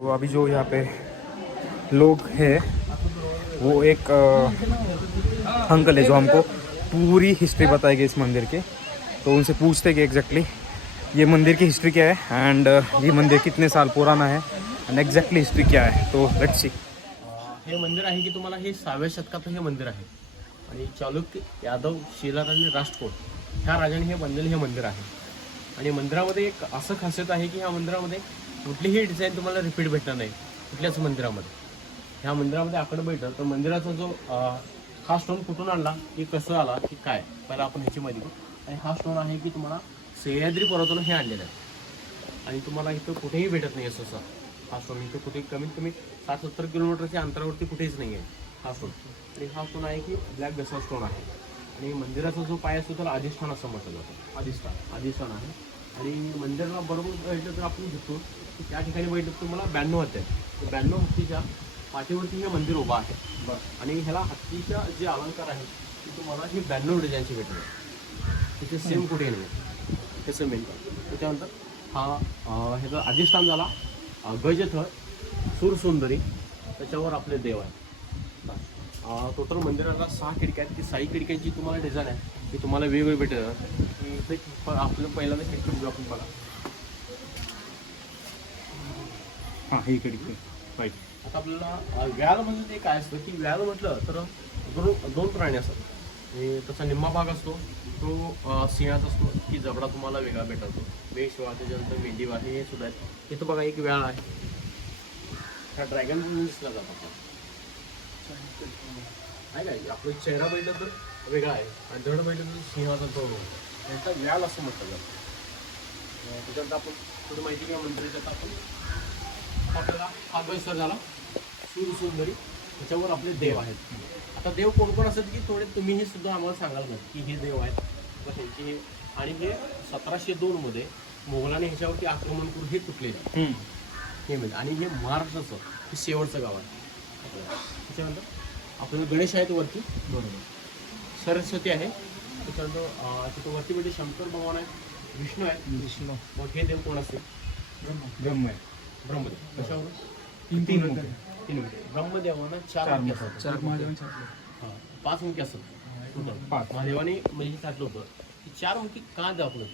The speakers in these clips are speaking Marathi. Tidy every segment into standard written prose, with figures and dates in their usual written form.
तो अभी जो यहाँ पे लोग हैं वो एक अंकल है जो हमको पूरी हिस्ट्री बताएंगे इस मंदिर के। तो उनसे पूछते कि एग्जैक्टली ये मंदिर की हिस्ट्री क्या है एंड ये मंदिर कितने साल पुराना है एंड एग्जैक्टली हिस्ट्री क्या है। तो लेट्स सी। हे मंदिर आहे की तुम्हाला हे 6व्या शतकातलं हे मंदिर आहे आणि चालुक्य यादव शिलार आणि राष्ट्रकोट ह्या राजाने हे बांधलेलं हे मंदिर आहे। आणि मंदिरामध्ये एक असं खासियत आहे की ह्या मंदिरामध्ये कुठलीही डिझाईन तुम्हाला रिपीट भेटणार नाही कुठल्याच मंदिरामध्ये। ह्या मंदिरामध्ये आपण बैठलं तर मंदिराचा जो हा स्टोन कुठून आणला की कसं आला की काय पहिला आपण ह्याची माहिती घेऊ। आणि हा स्टोन आहे की तुम्हाला सह्याद्री पर्वतावरून हे आणलेलं आहे आणि तुम्हाला इथं कुठेही भेटत नाही असं हा स्टोन। इथं कुठे कमीत कमी 60-70 किलोमीटरच्या अंतरावरती कुठेच नाही आहे हा स्टोन। आणि हा स्टोन आहे की ब्लॅक बेसॉल्ट स्टोन आहे आणि मंदिराचा जो पाय असतो त्याला अधिष्ठान असं म्हटलं जातं। अधिष्ठान आहे आणि मंदिराला बरोबर बैठलं तर आपण घेतो की त्या ठिकाणी बैठलं तुम्हाला 92 हत्ती आहेत। 92 हत्तीच्या पाठीवरती हे मंदिर उभं आहे आणि ह्याला हत्तीच्या जे अलंकार आहेत ते तुम्हाला हे 92 डिझाईनचे भेटले तिथे सेम कुठे नाही तसं मेन। त्याच्यानंतर हा ह्याचा अधिष्ठान झाला गजथळ सूरसुंदरी त्याच्यावर आपले देव आहे। टोटल मंदिराला 6 खिडक्या आहेत की 6 खिडक्यांची तुम्हाला डिझाईन आहे ती तुम्हाला वेगवेगळी भेटेल। की आपलं पहिल्यांदा खिडकी बघू आपण बघा। हां ही खिडकी राईट। आता आपल्याला व्याल म्हणजे ते काय असतं की व्याल म्हटलं तर दोन प्राणी असतात आणि त्याचा निम्मा भाग असतो तो सिंहाचा असतो की जबडा तुम्हाला वेगळा भेटतो वेशवा त्याच्यानंतर मेंढीवा हे सुद्धा आहेत। इथं बघा एक व्याळ आहे हा ड्रॅगन म्हणून दिसला जातो आहे काय। आपलं चेहरा बैठलं तर वेगळा आहे आणि धड बैठलं तर सिंहाचा तो त्यांचा व्याल असं म्हटलं जातं। त्याच्यानंतर आपण थोडी माहिती घ्या मंदिराच्यात आपण आपल्याला हा गजसर झाला सूरसुंदरी त्याच्यावर आपले देव आहेत। आता देव कोण कोण असतात की थोडे तुम्ही हे सुद्धा आम्हाला सांगाल ना की हे देव आहेत तर त्यांची हे आणि हे 1702 मध्ये मोगलाने ह्याच्यावरती आक्रमण करून हे तुटलेले हे म्हणजे आणि हे महाराष्ट्राचं हे शेवटचं गाव आहे। त्याच्यानंतर आपल्याला गणेश आहेत वरती बरोबर सरस्वती आहे त्याच्यानंतर तिथं वरती म्हणजे शंकर भगवान आहे विष्णू आहे विष्णू मग हे देव कोण असते ब्रह्म आहे ब्रह्मदेव कशावर तीन ब्रह्मदेवांना 4 मुखी असतात 5 मुखी असतात महादेवाने म्हणजे सांगितलं होतं की 4 मुखी का दाखवलं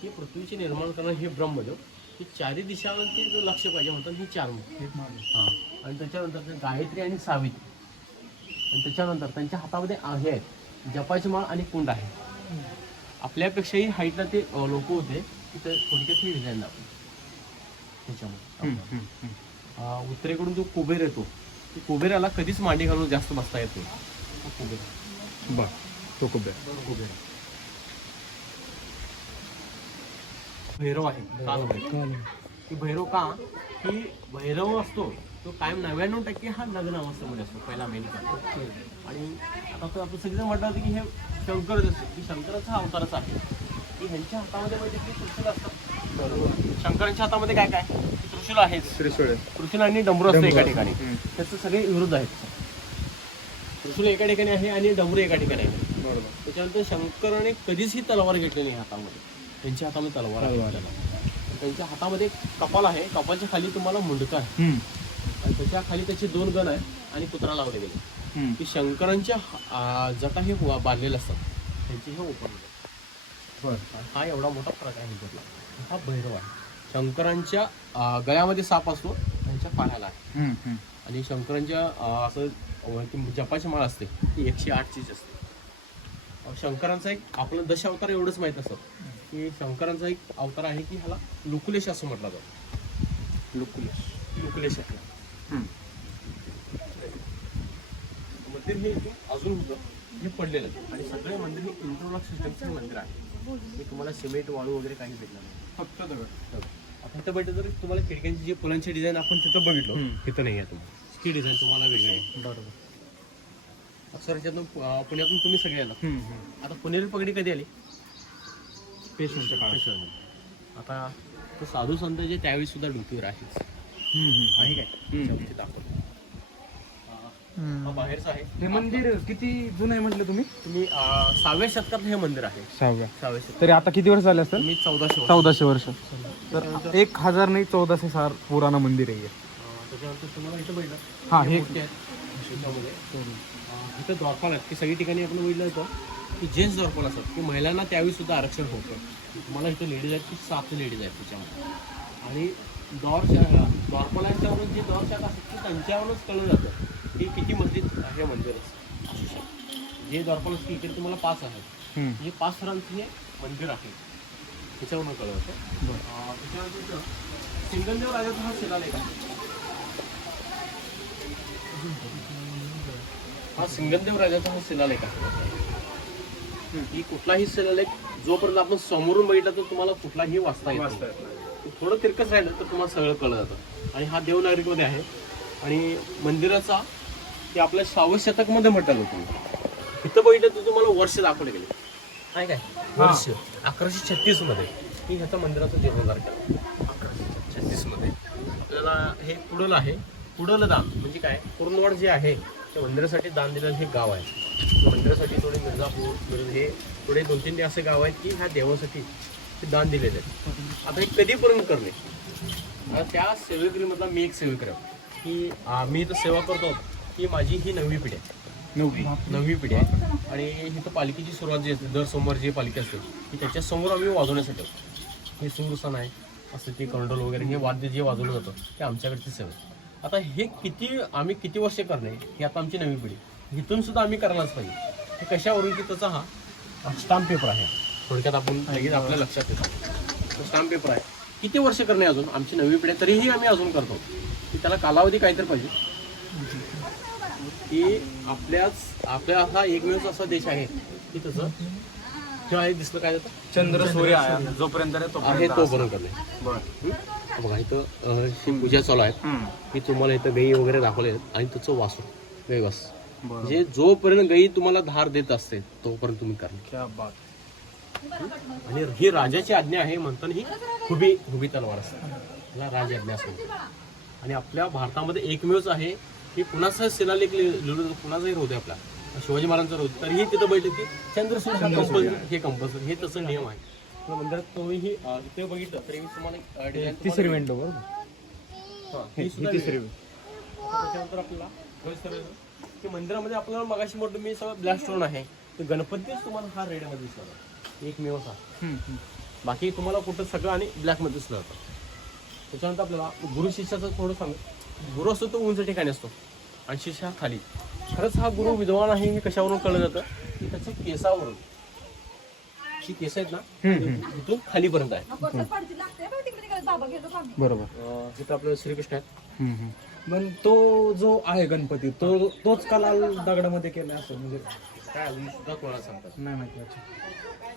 की पृथ्वीचे निर्माण करणं हे ब्रह्मदेव ही 4ही दिशांवरती जो लक्ष पाहिजे म्हणतात ही 4 मुखी आणि त्याच्यानंतर गायत्री आणि सावित्री आणि त्याच्यानंतर त्यांच्या हातामध्ये हे आहेत जपाची माळ आणि कुंड आहे। आपल्यापेक्षाही हाईटला ते लोक होते तिथे थोडक्यात ही डिझाईन दाखवली त्याच्यामध्ये। उत्तरेकडून जो कुबेर येतो तो कुबेराला कधीच मांडी घालून जास्त बसता येत नाही कुबेर बर तो कुबेर भैरव आहे की भैरव का की भैरव असतो तो कायम 99% हा नग्न अवस्थेमध्ये असतो पहिला मेन आणि आता तर आपण सगळेजण म्हटलं होतं की हे शंकरच असते की शंकराचा हा अवतारच आहे की ह्यांच्या हातामध्ये माहिती की त्रिशूल असतात बरोबर। शंकरांच्या हातामध्ये काय काय त्रिशूल आहे त्रिशूल आणि डमरू असतं एका ठिकाणी त्याचं सगळे विरुद्ध आहेत। त्रिशूल एका ठिकाणी आहे आणि डमरू एका ठिकाणी आहे बरोबर। त्याच्यानंतर शंकराने कधीच ही तलवार घेतली नाही हातामध्ये त्यांच्या हातामध्ये तलवार आहे त्यांच्या हातामध्ये कपाल आहे कपालच्या खाली तुम्हाला मुंडका आहे आणि त्याच्या खाली त्याचे 2 गण आहेत आणि कुत्रा लावले गेले की शंकरांच्या जटा हे बांधलेले असतात त्यांचे हे ओपन हा एवढा मोठा फरक आहे हा भैरव आहे। शंकरांच्या गळ्यामध्ये साप असतो त्यांच्या पायाला आहे आणि शंकरांच्या असं जपाची माळ असते ती 108चीच असते। शंकरांचा एक आपलं दशावतार एवढंच माहीत असतं की शंकरांचा एक अवतार आहे की ह्याला लुकुलेश असं म्हटलं जातं लुकुलेश आहे। मंदिर हे अजून होतं हे पडलेलं आणि सगळे मंदिर हे इंटरलॉक सिस्टमचे मंदिर आहे। मी तुम्हाला सिमेंट वाळू वगैरे काही भेटणार नाही फक्त दगड। आता इथं भेटलं तर तुम्हाला खिडक्यांची जी फुलांची डिझाईन आपण तिथं बघितलो तिथं नाही आहे तुम्हाला ही डिझाईन तुम्हाला वेगळी आहे बरोबर। अक्षरशः पुण्यातून तुम्ही सगळे आला आता पुणेरी पगडी कधी आली पेशव्यांच्या काळात। आता तो साधू संत जे त्यावेळी सुद्धा डोकीवर आहेच आहे काय दाखवतो बाहेरचं आहे। हे मंदिर किती जुनं आहे म्हटलं तुम्ही 6व्या शतकात हे मंदिर आहे 6व्या शतकात तरी आता किती वर्ष झाले असतात मी 1400 1400 वर्ष तर 1000 नाही 1400 साल पुराना मंदिर आहे त्याच्यानंतर तुम्हाला इथं बैठलं हां हे मोठे आहेत त्याच्यामध्ये इथं द्वारपाल आहेत की सगळी ठिकाणी आपण बघितलं होतं की जेंट्स द्वारपाल असतात की महिलांना त्यावेळी सुद्धा आरक्षण होतं. तुम्हाला इथं लेडीज आहेत की 7 लेडीज आहेत त्याच्यामध्ये. आणि द्वारपालांच्यावरून जे द्वारशाख असतात की त्यांच्यावरूनच कळलं जातं की किती मस्जिद हे मंदिर असू शकतं. जे द्वारपाल असतील इकडे तुम्हाला 5 आहेत, हे 5 थरांचं हे मंदिर आहे त्याच्यावरून कळलं जातं. त्याच्यानंतर इथं सिंगनदेव राजाचा हा शिलालेख आहे. हा सिंगनदेव राजाचा हा शिलालेख आहे की कुठलाही शिलालेख जोपर्यंत आपण समोरून बघितला तर तुम्हाला कुठलाही वाचता येत नाही. थोडं तिरकस राहिलं तर तुम्हाला सगळं कळलं जातं. आणि हा देवनागरिकमध्ये आहे आणि मंदिराचा ते आपल्या 6व्या शतकमध्ये म्हटलं होतं. इथं बघितलं तर तुम्हाला वर्ष दाखवले गेले काय काय वर्ष 1136 मध्ये मी ह्याचा मंदिराचा जीर्णोद्धार केला. 1136 मध्ये आपल्याला हे कुडल आहे. कुडल दान म्हणजे काय, कुरुंदवाड जे आहे त्या मंदिरासाठी दान दिलेलं हे गाव आहे. मंदिरासाठी थोडे मिर्झापूर हे थोडे 2-3 असे गाव आहेत की ह्या देवासाठी ते दान दिलेले आहेत. आता हे कधीपर्यंत करणे, आता त्या सेवेकरीमधला मी एक सेवेकरी आहे की मी इथं सेवा करतो की माझी ही 9वी पिढी आहे. 9वी पिढी आहे. आणि इथं पालखीची सुरुवात जी असते दर सोमवार जी पालखी असते की त्याच्यासमोर आम्ही वाजवण्यासाठी हे सुरसन आहे असं ते कंडोल वगैरे हे वाद्य जे वाजवलं जातं ते आमच्याकडची सेवा. आता हे आम्ही किती वर्ष करणे ही आता आमची 9वी पिढी. इथून सुद्धा आम्ही करायलाच पाहिजे. हे कशावरून की त्याचा हा स्टाम्प पेपर आहे. थोडक्यात आपण लगेच आपल्या लक्षात येतो तो स्टाम्प पेपर आहे. किती वर्ष करणे अजून आमची 9वी पिढी तरीही आम्ही अजून करतो की त्याला कालावधी काहीतरी पाहिजे की आपल्या हा एकमेव असा देश आहे की तसं किंवा हे दिसलं काय जातं चंद्र सूर्य आहे जोपर्यंत आहे तोपर्यंत करणे. बघा इथं पूजा चालू आहे. मी तुम्हाला इथं गाई वगैरे दाखवले आणि त्याचं वासू गाईवास म्हणजे जोपर्यंत गाई तुम्हाला धार देत असते तोपर्यंत तुम्ही करणे. आणि ही राजाची आज्ञा आहे म्हणताना ही हुबी तलवार असते त्याला राज आज्ञा असते. आणि आपल्या भारतामध्ये एकमेवच आहे की कुणाचा शिलालेख लिहिलं कुणाचाही होते आपला शिवाजी महाराजांचा होत तरीही तिथं बैठले की चंद्रसूर्य हे कंपल्सरी हे तसं नियम आहे. मंदिरात तुम्हीही ते बघितलं तरी मी तुम्हाला तिसरी विंडो बरोबर. त्याच्यानंतर आपल्याला की मंदिरामध्ये आपल्याला मगाशी मोठं मी सगळं ब्लॅक स्टोन आहे तर गणपतीच तुम्हाला हा रेडमध्ये दिसला एकमेव हा. बाकी तुम्हाला कुठं सगळं आणि ब्लॅकमध्ये दिसलं जातं. त्याच्यानंतर आपल्याला गुरु शिष्याचं थोडं सांगू. गुरु असतो तो उंच ठिकाणी असतो आणि शिष्य खाली. खरंच हा गुरु विद्वान आहे हे कशावरून कळलं जातं की त्याच्या केसावरून. ही केस आहेत ना इथून खालीपर्यंत आहे बरोबर. तिथं आपलं श्रीकृष्ण आहेत. पण तो जो आहे गणपती तोच कलाल दगडामध्ये केला असं म्हणजे काय अजून सुद्धा कोणाला सांगतात नाही माहिती.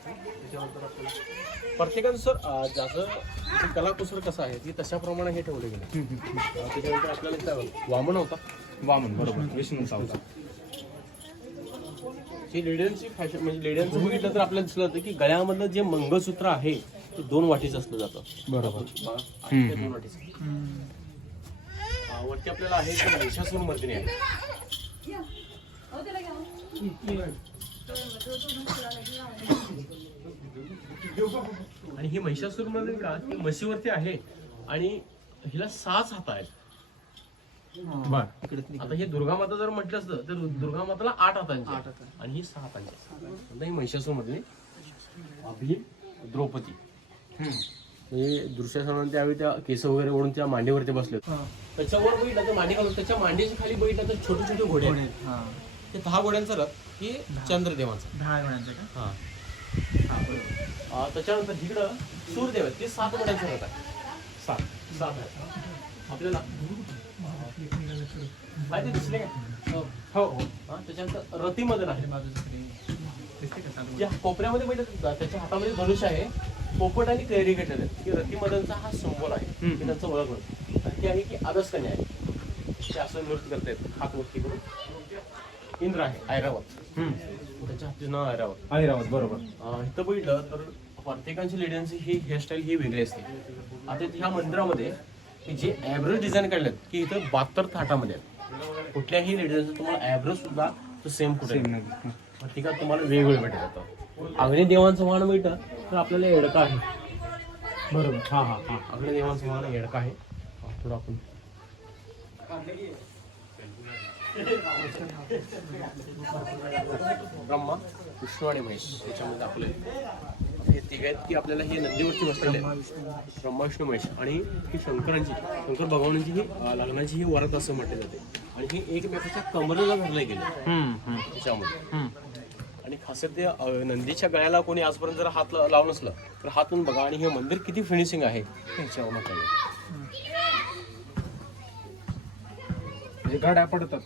त्याच्यानंतर आपल्याला प्रत्येकानुसार ज्याचं कलाकुसर कसं आहे की तशाप्रमाणे हे ठेवले गेले. त्याच्यानंतर आपल्याला इथं वामन होता. वामन बरोबर विष्णूचा होता. ही लेड्यांची फॅशन म्हणजे लेड्यांचं बघितलं तर आपल्याला दिसलं जातं की गळ्यामधलं जे मंगळसूत्र आहे ते 2 वाटीचं असलं जातं. बरोबर. 2 वाटीचं. वरती आपल्याला आहे की महिषासुर मर्दिनी आहे. आणि ही महिषासुर मर्दिनी का ती म्हशीवरती आहे आणि हिला 6 हात आहेत. आता हे दुर्गा माता जर म्हटलं असतं तर दुर्गा माताला 8 हातांची आणि ही 6 हातांची. ही महिषासुर मर्दिनी भीम द्रौपदी म्हणजे दुसऱ्या त्यावेळी त्या केस वगैरे ओढून त्या मांडीवरती बसले. त्याच्यावर बघितलं तर मांडी घालून त्याच्या मांडीच्या खाली बघितलं तर छोटे छोटे घोडे आहेत. ते 10 घोड्यांचं रथ हे चंद्रदेवांचं. 10 घोड्यांचं का? त्याच्यानंतर इकडं सूर्यदेव आहेत ते 7 घोड्यांचं रथ आहे. 7 आहे आपल्याला माहिती दिसले का? हो. त्याच्यानंतर रतीमध्ये आहे कोपऱ्यामध्ये बघितलं त्याच्या हातामध्ये धनुष्य आहे. पोपट आणि कैरी घेतलेले आहेत की रतीमदनचा हा सिंबल आहे की त्यांचं ओळख म्हणून. आणि ती आहे की आदर्श कन्या आहे ते असं नृत्य करतायत हात वरती करून. इंद्र आहे ऐरावत त्याच्या हातीचं नाव ऐरावत बरोबर. इथं बघितलं तर प्रत्येकांची लेड्यांची ही हेअरस्टाईल ही वेगळी असते. आता ह्या मंदिरामध्ये जे ॲव्हरेज डिझाईन काढलेत की इथं 72 थाटामध्ये कुठल्याही लेडीजचं तुम्हाला ॲव्हरेज सुद्धा सेम कुठे प्रत्येकात तुम्हाला वेगवेगळं भेटत जातं. अग्नी देवांचं वाहन मिळतं तर आपल्याला येडका आहे. बरोबर. अग्नि देवांचं वाहन येडका आहे. थोडं आपण ब्रह्मा, विष्णू आणि महेश याच्यामध्ये दाखवले हे तिघ आहेत की आपल्याला हे नंदीवरती बसलेले आहेत. ब्रह्मा, विष्णू, महेश आणि ही शंकर भगवानांची ही लग्नाची ही वरात असं म्हटले जाते. आणि हे एकमेकाच्या कमरेला धरले गेले त्याच्यामध्ये. आणि खासियत ते नंदीच्या गळ्याला कोणी आजपर्यंत जर हात लावून नसलं तर हातून बघा. आणि हे मंदिर किती फिनिशिंग आहे ह्याच्यावर म्हणजे गाड्या पडतात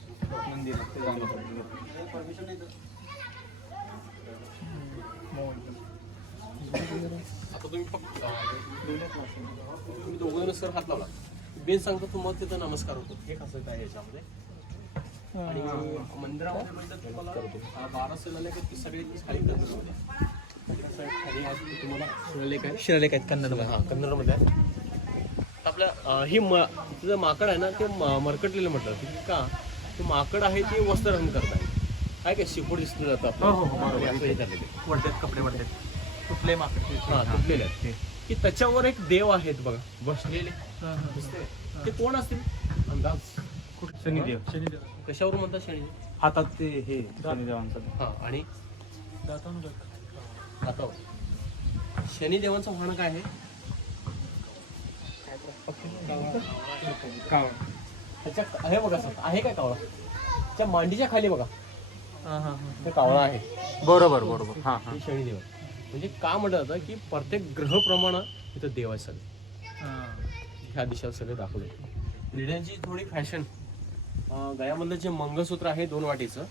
मंदिरात ते जाण्यासाठी. आता तुम्ही फक्त तुम्ही दोघं सर हात लावला बेन सांगतो तुम्हाला तिथं नमस्कार होतो. हे खासियत आहे याच्यामध्ये. आणि मंदिरामध्ये म्हणजे तुम्हाला 12 शिलालेख आहेत की सगळे खाली कन्नडमध्ये खाली आहेत की तुम्हाला शिलालेख आहेत कन्नडमध्ये. हां कन्नडमध्ये आहेत. आपल्या ही तुझं माकड आहे ना ते मरकटलेलं म्हटलं का ते माकड आहे ते वस्त्रहरण करत आहे. काय काय शिपूड दिसलं जातं आपलं. वडतात कपडे वडतात कुठले माकड. हां तुटलेले आहेत की त्याच्यावर एक देव आहेत बघा बसलेले. ते कोण असतील अंदाज. शनिदेव. कशावर म्हणतात शनिदेव. हातात ते हे शनिदेवांचं. हां आणि हातावर शनिदेवांचं वाहन काय आहे. कावळा. त्याच्या हे बघा सर आहे काय कावळा. त्या मांडीच्या खाली बघा ते कावळा आहे. बरोबर. हां हे शनिदेव म्हणजे का म्हटलं जातं की प्रत्येक ग्रहप्रमाणे इथं देव आहे सगळे. ह्या दिशेला सगळे दाखवले. लेड्यांची थोडी फॅशन गळ्यामधलं जे मंगळसूत्र आहे 2 वाटीचं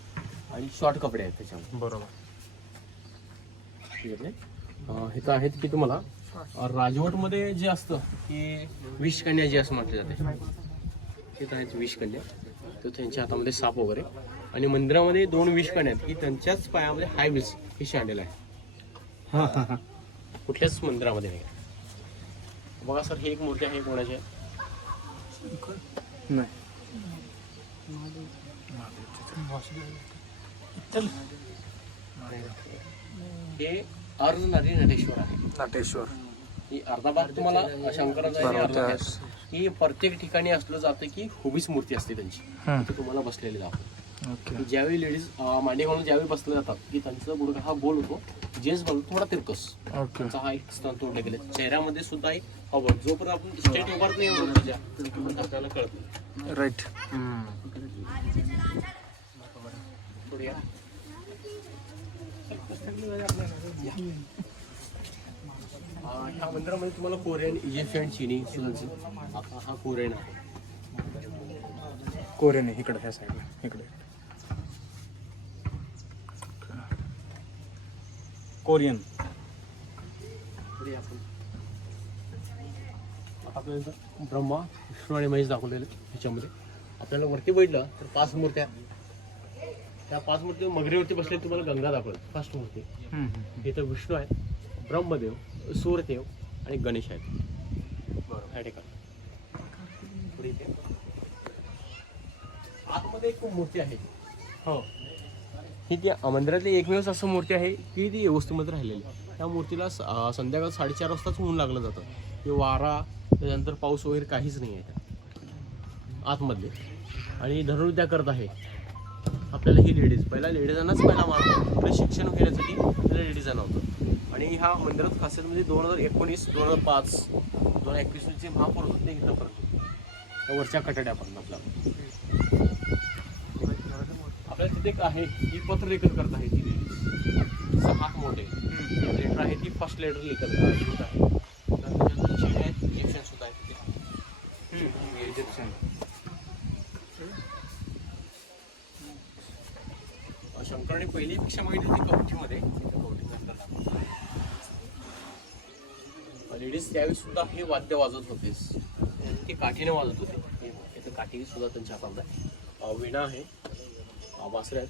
आणि शॉर्ट कपडे आहेत त्याच्यामध्ये. बरोबर. हे तर आहेत की तुम्हाला राजवटमध्ये जे असतं की विषकन्या जे असं म्हटलं जाते हे तर आहेत विषकन्या. तर त्यांच्या हातामध्ये साप वगैरे. आणि मंदिरामध्ये 2 विषकन्या आहेत की त्यांच्याच पायामध्ये हाय विष हे शांडेल आहे. कुठल्याच मंदिरामध्ये नाही. बघा सर ही एक मूर्ती आहे कोणाची आहे. नाही. हे अर्धनारी नटेश्वर आहे. नटेश्वर. ही अर्धा भाग तुम्हाला शंकराचा आहे, अर्धा भाग ही प्रत्येक ठिकाणी असलं जातं की उभीच मूर्ती असते त्यांची. ती तुम्हाला बसलेली दाखवतो. ज्यावेळी लेडीज मांडी घालून ज्यावेळी बसले जातात की त्यांचा गुडघा हा गोल होतो. जेंट्स बोलतो थोडा तिरकस. त्यांचा हा एक स्थान तोडले गेले. चेहऱ्यामध्ये सुद्धा एक अवघड जोपर्यंत आपण स्टेट उभारत नाही आपल्याला कळत नाही. राईट. ह्या मंदिरामध्ये तुम्हाला कोरियन, इजिप्शियन, चिनी सुद्धा. आता हा कोरियन आहे. कोरियन आहे इकडे ह्या साईडला इकडे. कोरियन. आपल्याला ब्रह्मा, विष्णू आणि महेश दाखवलेले ह्याच्यामध्ये. आपल्याला वरती बघितलं तर 5 मूर्त्या. त्या 5 मूर्ती मगरीवरती बसले तुम्हाला गंगा दाखवली. फर्स्ट मूर्ती हे तर विष्णू आहे, ब्रह्मदेव, सूर्यदेव आणि गणेश आहेत. बरोबर. या ठिकाणी आतमध्ये एक मूर्ती आहे. हो ही ती मंदिरातली एकमेवच असं मूर्ती आहे की ती व्यवस्थेमध्ये राहिलेली. त्या मूर्तीला संध्याकाळ 4:30 वाजताच ऊन लागलं जातं. की वारा त्याच्यानंतर पाऊस वगैरे काहीच नाही आहे त्या आतमधले. आणि धनुर्विद्या करत आहे आपल्याला ही लेडीज. पहिला लेडीजांनाच मान होता. शिक्षण घेण्यासाठी आपल्याला लेडीजांना होतं. आणि ह्या मंदिरात खासियत म्हणजे 2019, 2005, 2021 जे महापौर होते ते इथं परत वरच्या कटाड्यापर्यंत आपल्याला तिथे एक आहे ही पत्र लेखन करत आहे ती लेडीज. 6 मोठे लेटर आहे ती फर्स्ट लेटर लेखन आहे. त्याच्यानंतर शेड आहेत, इंजेक्शन सुद्धा आहेत तिथे. इंजेक्शन शंकराने पहिली भिक्षा मागितली होती कवठीमध्ये. लेडीज त्यावेळी सुद्धा हे वाद्य वाजवत होते. ते काठीने वाजत होते. इथं काठी सुद्धा त्यांच्या हातामध्ये विणा आहे, वासरे आहेत.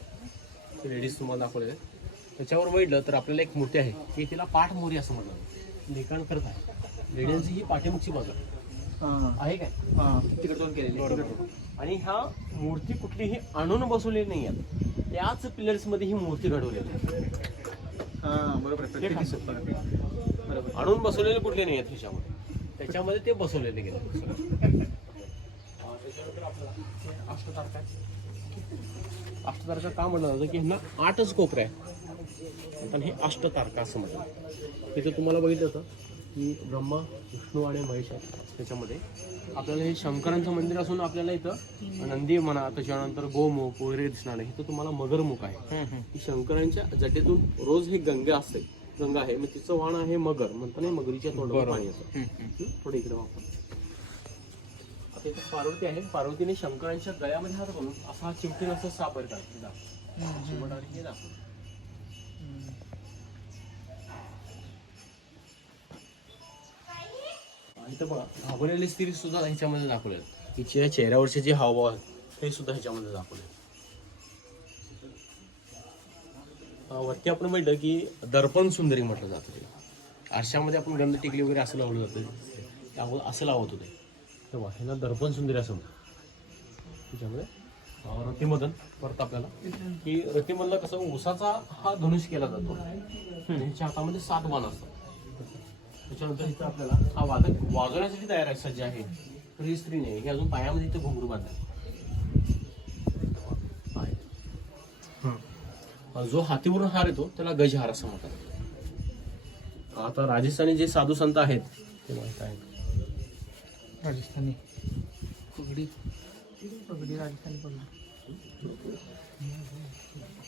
लेडीज तुम्हाला दाखवले. त्याच्यावर बघितलं तर आपल्याला एक मूर्ती आहे की तिला पाठ मोरी असं म्हणतात. लेखन करत आहे. लेडीजची ही पाठीमुखची बाजू आहे काय तिकडे दोन केलेली. आणि ह्या मूर्ती कुठलीही आणून बसवलेली नाही आहेत. त्याच पिलर्स मध्ये ही मूर्ती घडवलेली आहे. बरोबर. आणून बसवलेले कुठले नाही आहेत ह्याच्यामध्ये. त्याच्यामध्ये ते बसवलेले गेले. त्याच्यानंतर आपल्याला अष्टतारका आहेत. अष्टतारका का म्हणलं जातं की ह्यांना 8च कोपरे आहे, पण हे अष्टतारका असं म्हणतात. तिथे तुम्हाला बघितलं होतं की ब्रह्मा, विष्णू आणि महेश आहेत. त्याच्यामध्ये आपल्याला हे शंकरांचं मंदिर असून आपल्याला इथं नंदी म्हणा, त्याच्यानंतर गोमुख वगैरे दिसणार नाही. इथं तुम्हाला मगरमुख आहे. ही शंकरांच्या जटेतून रोज ही गंगा असते, गंगा आहे, मग तिचं वाण आहे मगर, म्हणताना मगरीच्या तोंडावर पाणी येतं. थोडं इकडे वापर. आता इथं पार्वती आहे. पार्वतीने शंकरांच्या गळ्यामध्ये हात घालून असा हा चिमटीन असं साप आहे हे दाखव. इथं बघा घाबरलेली स्त्री सुद्धा ह्याच्यामध्ये दाखवले. तिच्या चेहऱ्यावरचे जे हावभाव आहेत ते सुद्धा ह्याच्यामध्ये दाखवले. वरती आपण म्हटलं की दर्पण सुंदरी म्हटलं जातं. ते आरशामध्ये आपण गंध टिकली वगैरे असं लावलं जातं, त्यामुळे असं लावत होते तेव्हा ह्याला दर्पण सुंदरी असं म्हणतात. त्याच्यामध्ये रतिमदन परत आपल्याला की रतिमधला कसं ऊसाचा हा धनुष केला जातो. ह्याच्या हातामध्ये 7 बाण असतात. त्याच्यानंतर इथं आपल्याला हा वादक वाजवण्यासाठी तयार आहे, सज्ज आहे. तर ही स्त्री नाही, ही अजून पायामध्ये इथं घुंगरू बांधला. जो हातीवरून हार येतो त्याला गजहार असं म्हणतात. आता राजस्थानी जे साधू संत आहेत ते माहित आहेत. राजस्थानी पगडी राजस्थानी पगडी.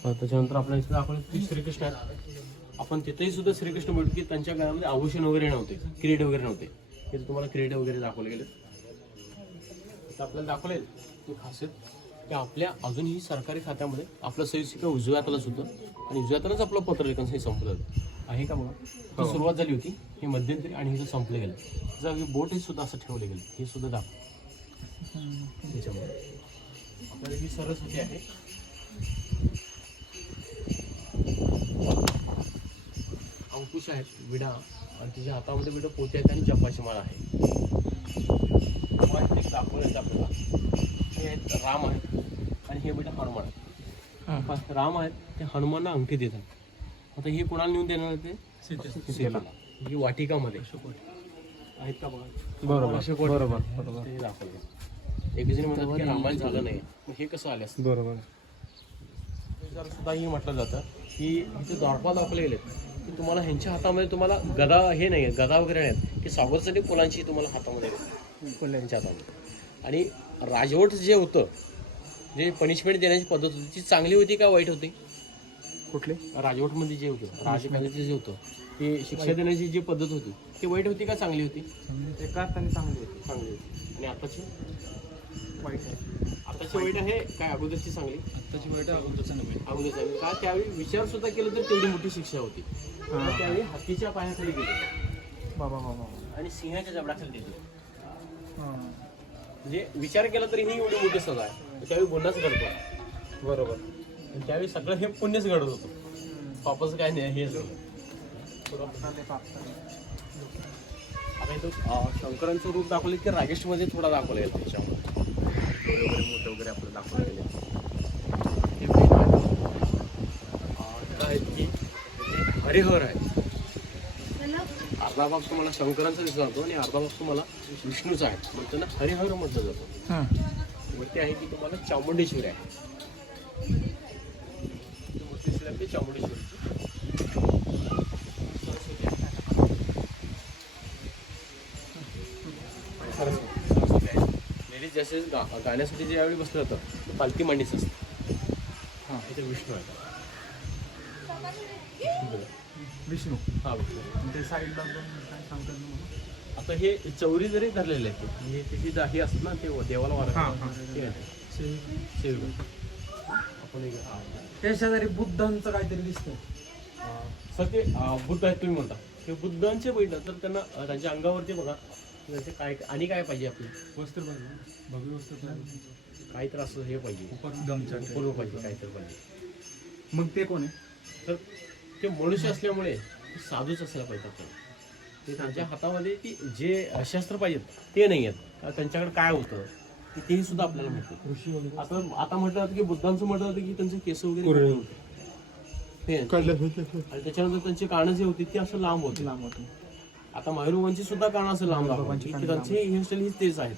त्याच्यानंतर आपल्या इथे दाखवलं की श्रीकृष्ण आहेत. आपण तिथेही सुद्धा श्रीकृष्ण भेटू की त्यांच्या गळ्यामध्ये आभूषण वगैरे नव्हते, किरीट वगैरे नव्हते. तिथे तुम्हाला किरीट वगैरे दाखवले गेले. तर आपल्याला दाखवले ती खासियत की आपल्या अजूनही सरकारी खात्यामध्ये आपलं सही शिक्का उजव्या हाताला सुद्धा, आणि उजव्या हातालाच आपलं पत्रलेखन हे संपलं आहे का बघा. ही सुरुवात झाली होती, हे मध्यंतरी, आणि हे संपलं गेलं. जर बोट हे सुद्धा असं ठेवले गेले, हे सुद्धा दाखव. त्याच्यामध्ये आपल्याला ही सरस्वती आहे. अंकुश आहेत, विडा, आणि तिच्या हातामध्ये विडा पोते आहेत, आणि जपाची माळ आहे. दाखवण्याचं आपल्याला हे आहेत राम आहेत, आणि हे बेटा हनुमान आहेत. राम आहेत ते हनुमानला अंगठी देतात. आता हे कोणाला नेऊन देणार ते सीतेला. ही वाटिकामध्ये आहेत का बघा. बरोबर बरोबर ते दाखवलं. एक जण म्हणतात की रामायण झालं नाही, मग हे कसं आलं असतं. बरोबर. सुद्धा ही म्हटलं जातं की इथे द्वारपा दाखवले गेले की तुम्हाला ह्यांच्या हातामध्ये तुम्हाला गदा हे नाही आहे, गदा वगैरे नाहीत, की सावरसाठी फुलांची तुम्हाला हातामध्ये फुलांच्या हातामध्ये. आणि राजवट जे होतं, जे पनिशमेंट देण्याची पद्धत होती ती चांगली होती का वाईट होती. कुठले राजवटमध्ये जे होतं, राजकारणाचे जे होतं, ते शिक्षा देण्याची जी पद्धत होती ती वाईट होती का चांगली होती. एका अर्थाने चांगली होती. चांगली होती. आणि आताची वाईट आहे. आताची वाईट आहे काय अगोदरची चांगली. आताची वाईट अगोदर चांगली का त्यावेळी विचार सुद्धा केलं तर तेवढी मोठी शिक्षा होती. त्यावेळी हत्तीच्या पायाखाली गेली बाबा बाबा, आणि सिंहाच्या जबडाखाली दिली. म्हणजे विचार केला तरी ही एवढी मोठी सजा आहे. त्यावेळी गुन्हाच घडतो. बरोबर. त्यावेळी सगळं हे पुण्यच घडत होतं, पापाचं काय नाही. हेच आता इथं शंकरांचं रूप दाखवले की राकेशमध्ये थोडा दाखवलं गेलं. त्याच्यामुळे वगैरे मोठे वगैरे आपल्याला दाखवले गेले. आहेत की हरिहर आहे. अर्धा भाग तुम्हाला शंकरांचा दिसला जातो, आणि अर्धा भाग तुम्हाला विष्णूचा आहे, मग त्यांना हरिहर म्हटलं जातं. वरती आहे की तुम्हाला चामुंडेश्वरी आहे. ती चामुंडेश्वरी सरस्वती आहे. लेडीज जसे गाण्यासाठी ज्यावेळी बसलं जातं ते पालखी मांडीच असतं. हां, इथे विष्णू आहे. विष्णू. हा विष्णू. ते साईडला काय सांगतात. आता हे चौरी जरी धरलेले आहेत, म्हणजे त्याची दाही असतात ना, ते देवाला वारा आपण त्या शेजारी बुद्धांचं काहीतरी दिसतं. सर ते बुद्ध आहेत तुम्ही म्हणता, ते बुद्धांचे बैठलं तर त्यांना त्यांच्या अंगावरती बघा त्यांचे काय आणि काय पाहिजे आपलं वस्त्र पाहिजे, भव्य वस्त्र पाहिजे, काही तर असं हे पाहिजे, पूर्व पाहिजे, काही तर पाहिजे. मग ते कोण आहे. तर ते मनुष्य असल्यामुळे साधूच असायला पाहिजे आपल्याला. ते त्यांच्या हातामध्ये ती जे शस्त्र पाहिजेत ते नाही आहेत. त्यांच्याकडे काय होतं तेही सुद्धा आपल्याला माहिती. ऋषी वगैरे आता म्हटलं जातं की बुद्धांचं म्हटलं जातं की त्यांचे केस वगैरे होते आणि त्याच्यानंतर त्यांची कानं जी होती ती असं लांब होती. लांब होती. आता मयूरवंशी सुद्धा कानं असं लांब दाखवतात की त्यांचे हेअरस्टाईल ही तेच आहेत.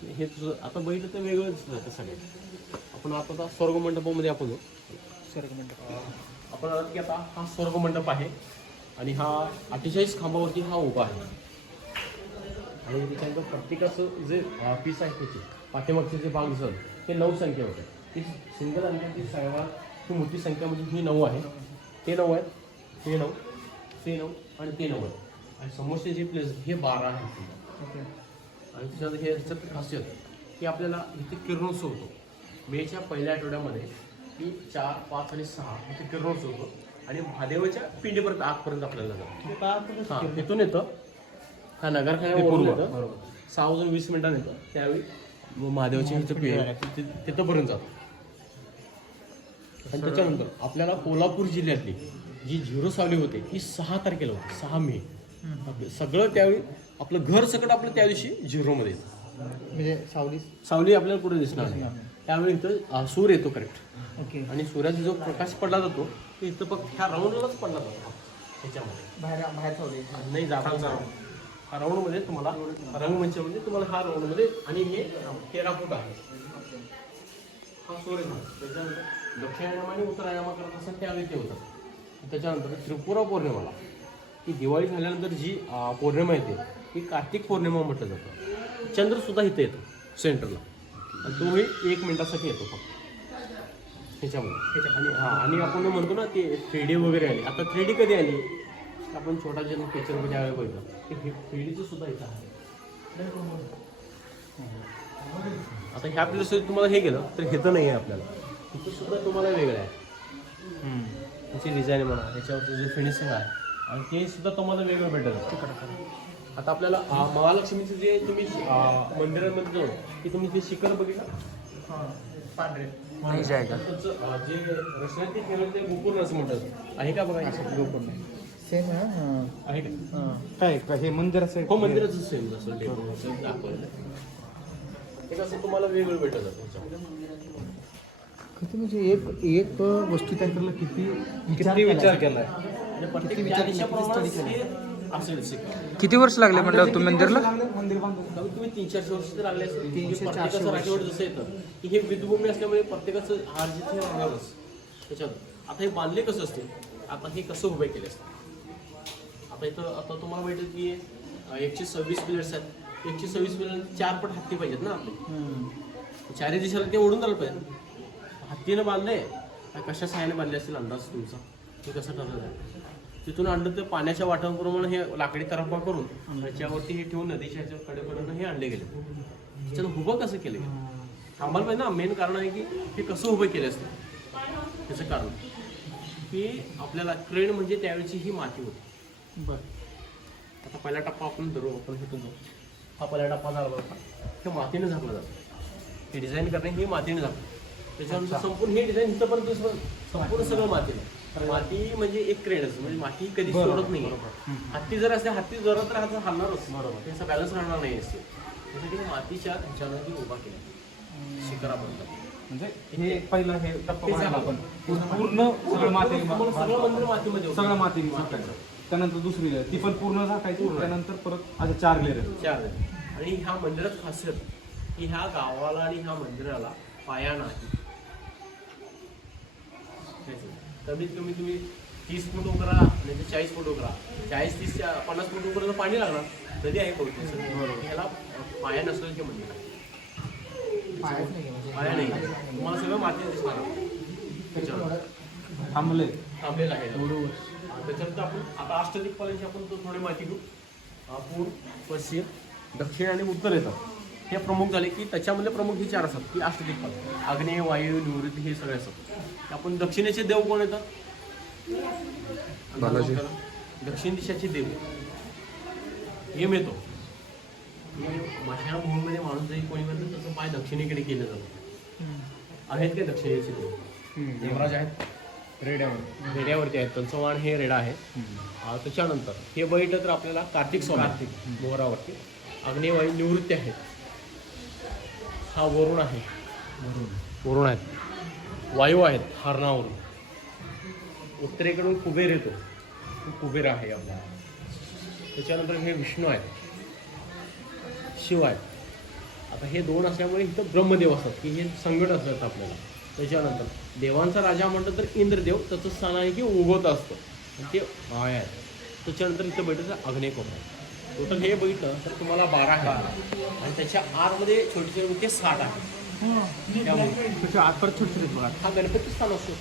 हे तुझं आता बघितलं तर वेगळंच जातं सगळं. आपण आता स्वर्ग मंडपामध्ये आपण जाऊ. स्वर्ग मंडप. आपण आलात की आता हा स्वर्ग मंडप आहे आणि हा 48 खांबावरती हा उभा आहे. आणि त्याच्यानंतर प्रत्येकाचं जे पीस आहे त्याचे पाठीमागचे जे भाग दिसत ते 9 संख्या होते. ती सिंगल अंकाची सर्वात मोठी संख्या म्हणजे ही 9 आहे. ते 9 आहेत, ते 9, ते 9 आणि ते 9 आहेत. आणि समोरचे जे प्लेस हे 12 आहेत. ओके. आणि त्याच्यानंतर हे याचं खासियत की आपल्याला इथे किरणोत्सव होतो. मेच्या पहिल्या आठवड्यामध्ये की 4, 5 आणि 6 इथे किरणोत्सव होतो. आणि महादेवाच्या पिंडीपर्यंत आतपर्यंत आपल्याला जातो. हां, तिथून येतं हा नगरखान्यावरून येतं 6 वाजून 20 मिनिटांनी येतं. त्यावेळी महादेवाच्या तिथंपर्यंत जातो. आणि त्याच्यानंतर आपल्याला कोल्हापूर जिल्ह्यातली जी झिरो सावली होते ही 6 तारखेला होती. 6 मे आपलं सगळं त्यावेळी आपलं घर सकट आपलं त्या दिवशी झिरोमध्ये येतं. म्हणजे सावली आपल्याला कुठे दिसणार नाही. त्यावेळी इथं सूर्य येतो करेक्ट. ओके. आणि सूर्याचा जो प्रकाश पडला जातो तो इथं फक्त ह्या राऊंडलाच पडला जातो. ह्याच्यामध्ये बाहेर सावली नाही जाता हा राऊंडमध्ये तुम्हाला रंगमंचामध्ये तुम्हाला हा राऊंडमध्ये आणि हे 13 फूट आहे. हा सूर्य त्याच्यानंतर दक्षिणायनामा आणि उत्तरायणामा करत असतात त्यावेळी ते होतं. त्याच्यानंतर त्रिपुरा पौर्णिमाला ही दिवाळी झाल्यानंतर जी पौर्णिमा येते ती कार्तिक पौर्णिमा म्हटलं जातं. चंद्रसुद्धा इथं येतो सेंटरला आणि तोही 1 मिनिटासाठी येतो फक्त ह्याच्यामध्ये. आणि आपण म्हणतो ना ते 3D वगैरे आली. आता 3D कधी आली आपण छोटा जन्म पिक्चरमध्ये त्यावेळी बघितलं ते 3Dचं सुद्धा इथं आहे. आता ह्या प्लेस तुम्हाला हे गेलं तर हे तर नाही आहे आपल्याला. इथं सुद्धा तुम्हाला वेगळं आहे. त्याची डिझाईन म्हणा त्याच्यावरचं जे फिनिशिंग आहे आणि ते सुद्धा तुम्हाला वेगळं भेटतं. आता आपल्याला महालक्ष्मीचं जे तुम्ही मंदिरामध्ये जाऊन की तुम्ही ते शिखर बघितलं पांढरे आहे का? जे रचना ते केलं ते गोपूर्ण असं म्हणतात आहे का बघा. गोपूर्ण सेम आहे का? काय हे मंदिराचं हो मंदिराचं सेम जसं डेकोरेशन दाखवलं ते कसं तुम्हाला वेगळं भेटत जातं. किती म्हणजे एक वस्तू तयार करायला किती विचार केलाय. आणि प्रत्येक त्या दिशाप्रमाणे हे असेल शिखर. किती वर्ष लागले म्हटलं तुम्ही मंदिरला? मंदिर बांधून कमीत कमी 300-400 वर्ष तर लागले असतील. 300-400 राजवट जसं येतं की हे विधभूमी असल्यामुळे प्रत्येकाचं हार जिथे राहणारच त्याच्यात. आता हे बांधले कसं असते आता हे कसं उभे केले असते. आता इथं आता तुम्हाला भेटेल की 126 पिलर्स आहेत. 126 पिलर 4 पट हत्ती पाहिजेत ना आपले. चारही दिशेला ते ओढून झालं पाहिजे. हत्तीनं बांधले कशा सहाय्याने बांधले असतील अंदाज तुमचा ते कसं ठरलं आहे. तिथून आणलं तर पाण्याच्या वाटांप्रमाणे हे लाकडी तरफा करून त्याच्यावरती हे ठेवून नदीच्या कडेकडून हे आणले गेले. त्याच्यानं उभं कसं केलं गेलं थांबायला पाहिजे ना. मेन कारण आहे की हे कसं उभं केलं असतं. त्याचं कारण की आपल्याला क्रेन म्हणजे त्यावेळची ही माती होती. बरं. आता पहिला टप्पा आपण धरू आपण भेटून जाऊ. हा पहिला टप्पा झाला बघा हे मातीने झाकलं जातं. हे डिझाईन करणे हे मातीने झाकलं. त्याच्यानंतर संपूर्ण हे डिझाईन इथंपर्यंत संपूर्ण सगळं मातीने. माती म्हणजे एक क्रेडच म्हणजे माती कधी सोडत नाही. हत्ती जर असते हत्ती जोरात राहत हलणारच. बरोबर त्याचा बॅलन्स राहणार नाही असते. त्यासाठी मातीच्या ह्याच्यानं उभा केला शिखरापर्यंत. म्हणजे हे पहिला हे टप्पा आपण पूर्ण सगळं माती सगळं मंदिर मातीमध्ये सगळं माती झाकायचं. त्यानंतर दुसरी लेअर ती पण पूर्ण झाकायची. त्यानंतर परत आता 4 लेअर 4. आणि ह्या मंदिरात खासियत की ह्या गावाला आणि ह्या मंदिराला पाया नाही. कमीत कमी तुम्ही 30 फूट उकरा आणि 40 फूट उकरा 40-30-50 फूट उकरायला पाणी लागणार. नदी आहे बरोबर. ह्याला पाया नसलं की मंदिर आहे. पाया नाही तुम्हाला सगळं माती दिसणार. थांबलेलं आहे. त्याच्यानंतर आपण आता अष्टदिक्पालांची आपण थोडी माहिती घेऊ. पूर्व पश्चिम दक्षिण आणि उत्तर येतात. हे प्रमुख झाले की त्याच्यामध्ये प्रमुख हे 4 असतात की अष्टदिक्पाल. आग्नेय वायू निवृत्ती हे सगळे असतात. आपण दक्षिणेचे देव कोण येतात? दक्षिण दिशाचे देव यम येतो. स्मशानभूमीमध्ये माणूस जरी कोणी म्हणतो तसं पाय दक्षिणेकडे केलं जातं. आहेत का दक्षिणेचे देव? देवराज आहेत रेड्यावरती आहेत. त्यांचं वाण हे रेडा आहे. त्याच्यानंतर हे बघितलं तर आपल्याला कार्तिक स्वामी मोहरावरती अग्निवायू निवृत्ती आहेत. हा वरुण आहे. वरुण आहेत. वायू आहेत हरणावरून. उत्तरेकडून कुबेर येतो. कुबेर आहे आपल्याला. त्याच्यानंतर हे विष्णू आहेत. शिव आहेत. आता हे दोन असल्यामुळे इथं ब्रह्मदेव असतात की हे संकट असतात आपल्याला. त्याच्यानंतर देवांचा राजा म्हटलं तर इंद्रदेव, त्याचं स्थान आहे की उगवत असतं आणि ते माया आहे. त्याच्यानंतर इथं बैठचं अग्नेय कोपरा आहे. टोटल हे बघितलं तर तुम्हाला 12 आहे आणि त्याच्या आतमध्ये छोटे छोटे मुख्य 60 आहे. त्यामुळे त्याच्या आत परत छोटे छोटे बघा. हा गणपती स्थान असतो.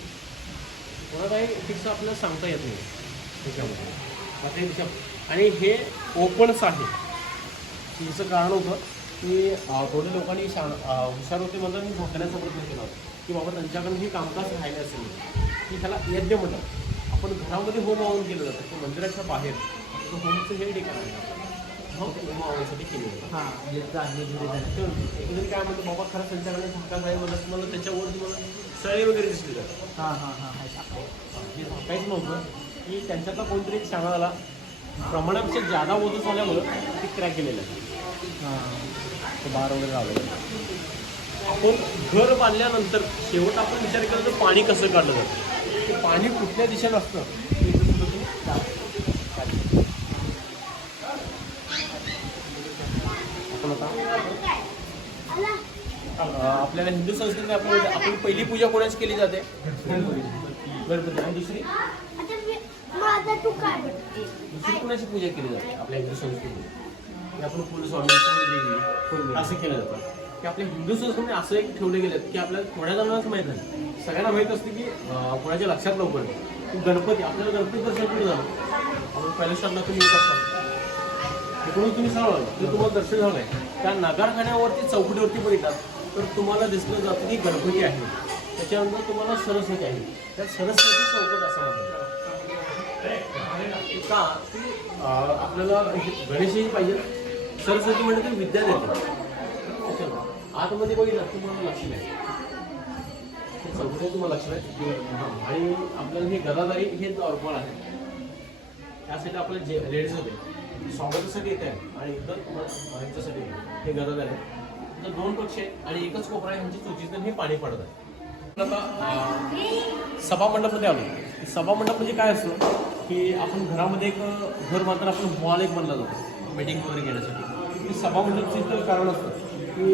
कोणा काही फिक्स आपल्याला सांगता येत नाही त्याच्यामध्ये. आता हे आणि हे ओपनच आहे. तिचं कारण होतं की थोड्या लोकांनी हुशार होते म्हणतात मी झोपण्याचा प्रयत्न केला होता की बाबा त्यांच्याकडून हे कामकाज राहिलं असेल की त्याला यज्ञ म्हणतात. आपण घरामध्ये होम हवन केलं जातं की मंदिराच्या बाहेर होमचं हे ठिकाण आहे. होम हवनासाठी केलं जातं. एकजण काय म्हणतो बाबा खरं त्यांच्याकडे झाकाच आहे म्हणत तुम्हाला त्याच्यावर तुम्हाला सळे वगैरे दिसले जातात. हे झाकायचं नव्हतं की त्यांच्यातला कोणतरी एक सांगायला प्रमाणापेक्षा जादा ओझं झाल्यामुळं ते क्रॅक केलेलं आहे. ते बार वगैरे लावलेलं. आपण घर बांधल्यानंतर शेवट आपण विचार केला तर पाणी कसं काढलं जातं. ते पाणी कुठल्या दिशेनं असतं आपण आता आपल्याला हिंदू संस्कृतीने आपण पहिली पूजा कोणाची केली जाते गणपती आणि दुसरी कोणाची पूजा केली जाते आपल्या हिंदू संस्कृतीत आपण कुलस्वामी असं केलं जातं की आपल्या हिंदू संस्कृतीने असं एक ठेवले गेले की आपल्याला थोड्या जणांनाच माहीत नाही. सगळ्यांना माहीत असते की कोणाच्या लक्षात लवकर की गणपती आपल्याला गणपती दर्शन कुठे झालं आपण पहिल्या शाळेला तुम्ही येत असतात तिकडून तुम्ही सांगा ते तुम्हाला दर्शन झालं आहे त्या नगारखान्यावरती चौकटीवरती बघितलात तर तुम्हाला दिसलं जातं की गणपती आहे. त्याच्यानंतर तुम्हाला सरस्वती आहे. त्या सरस्वती चौकट असं म्हणतात का की आपल्याला गणेशही पाहिजे. सरस्वती म्हणजे ते विद्या देतात. आतमध्ये बघितलं तुम्हाला लक्ष्मी आहे. चौकटी तुम्हाला लक्ष्मी आहे आणि आपल्याला हे गदाधारी हे नॉर्मल आहे. त्यासाठी आपल्याला जे लेडीज होते स्वागतासाठी येत आहे आणि इथं तुम्हाला ह्याच्यासाठी हे गदाधार आहे. तर 2 पक्ष आहेत आणि एकच कोपरा आहे ह्यांची चोचीतून हे पाणी पडत आहे. आता सभामंडपमध्ये आलो. सभामंडप म्हणजे काय असतं की आपण घरामध्ये एक घर बांधताना आपण हॉल एक बनला जातो मीटिंग वगैरे घेण्यासाठी. सभामंडपचं कारण असतं की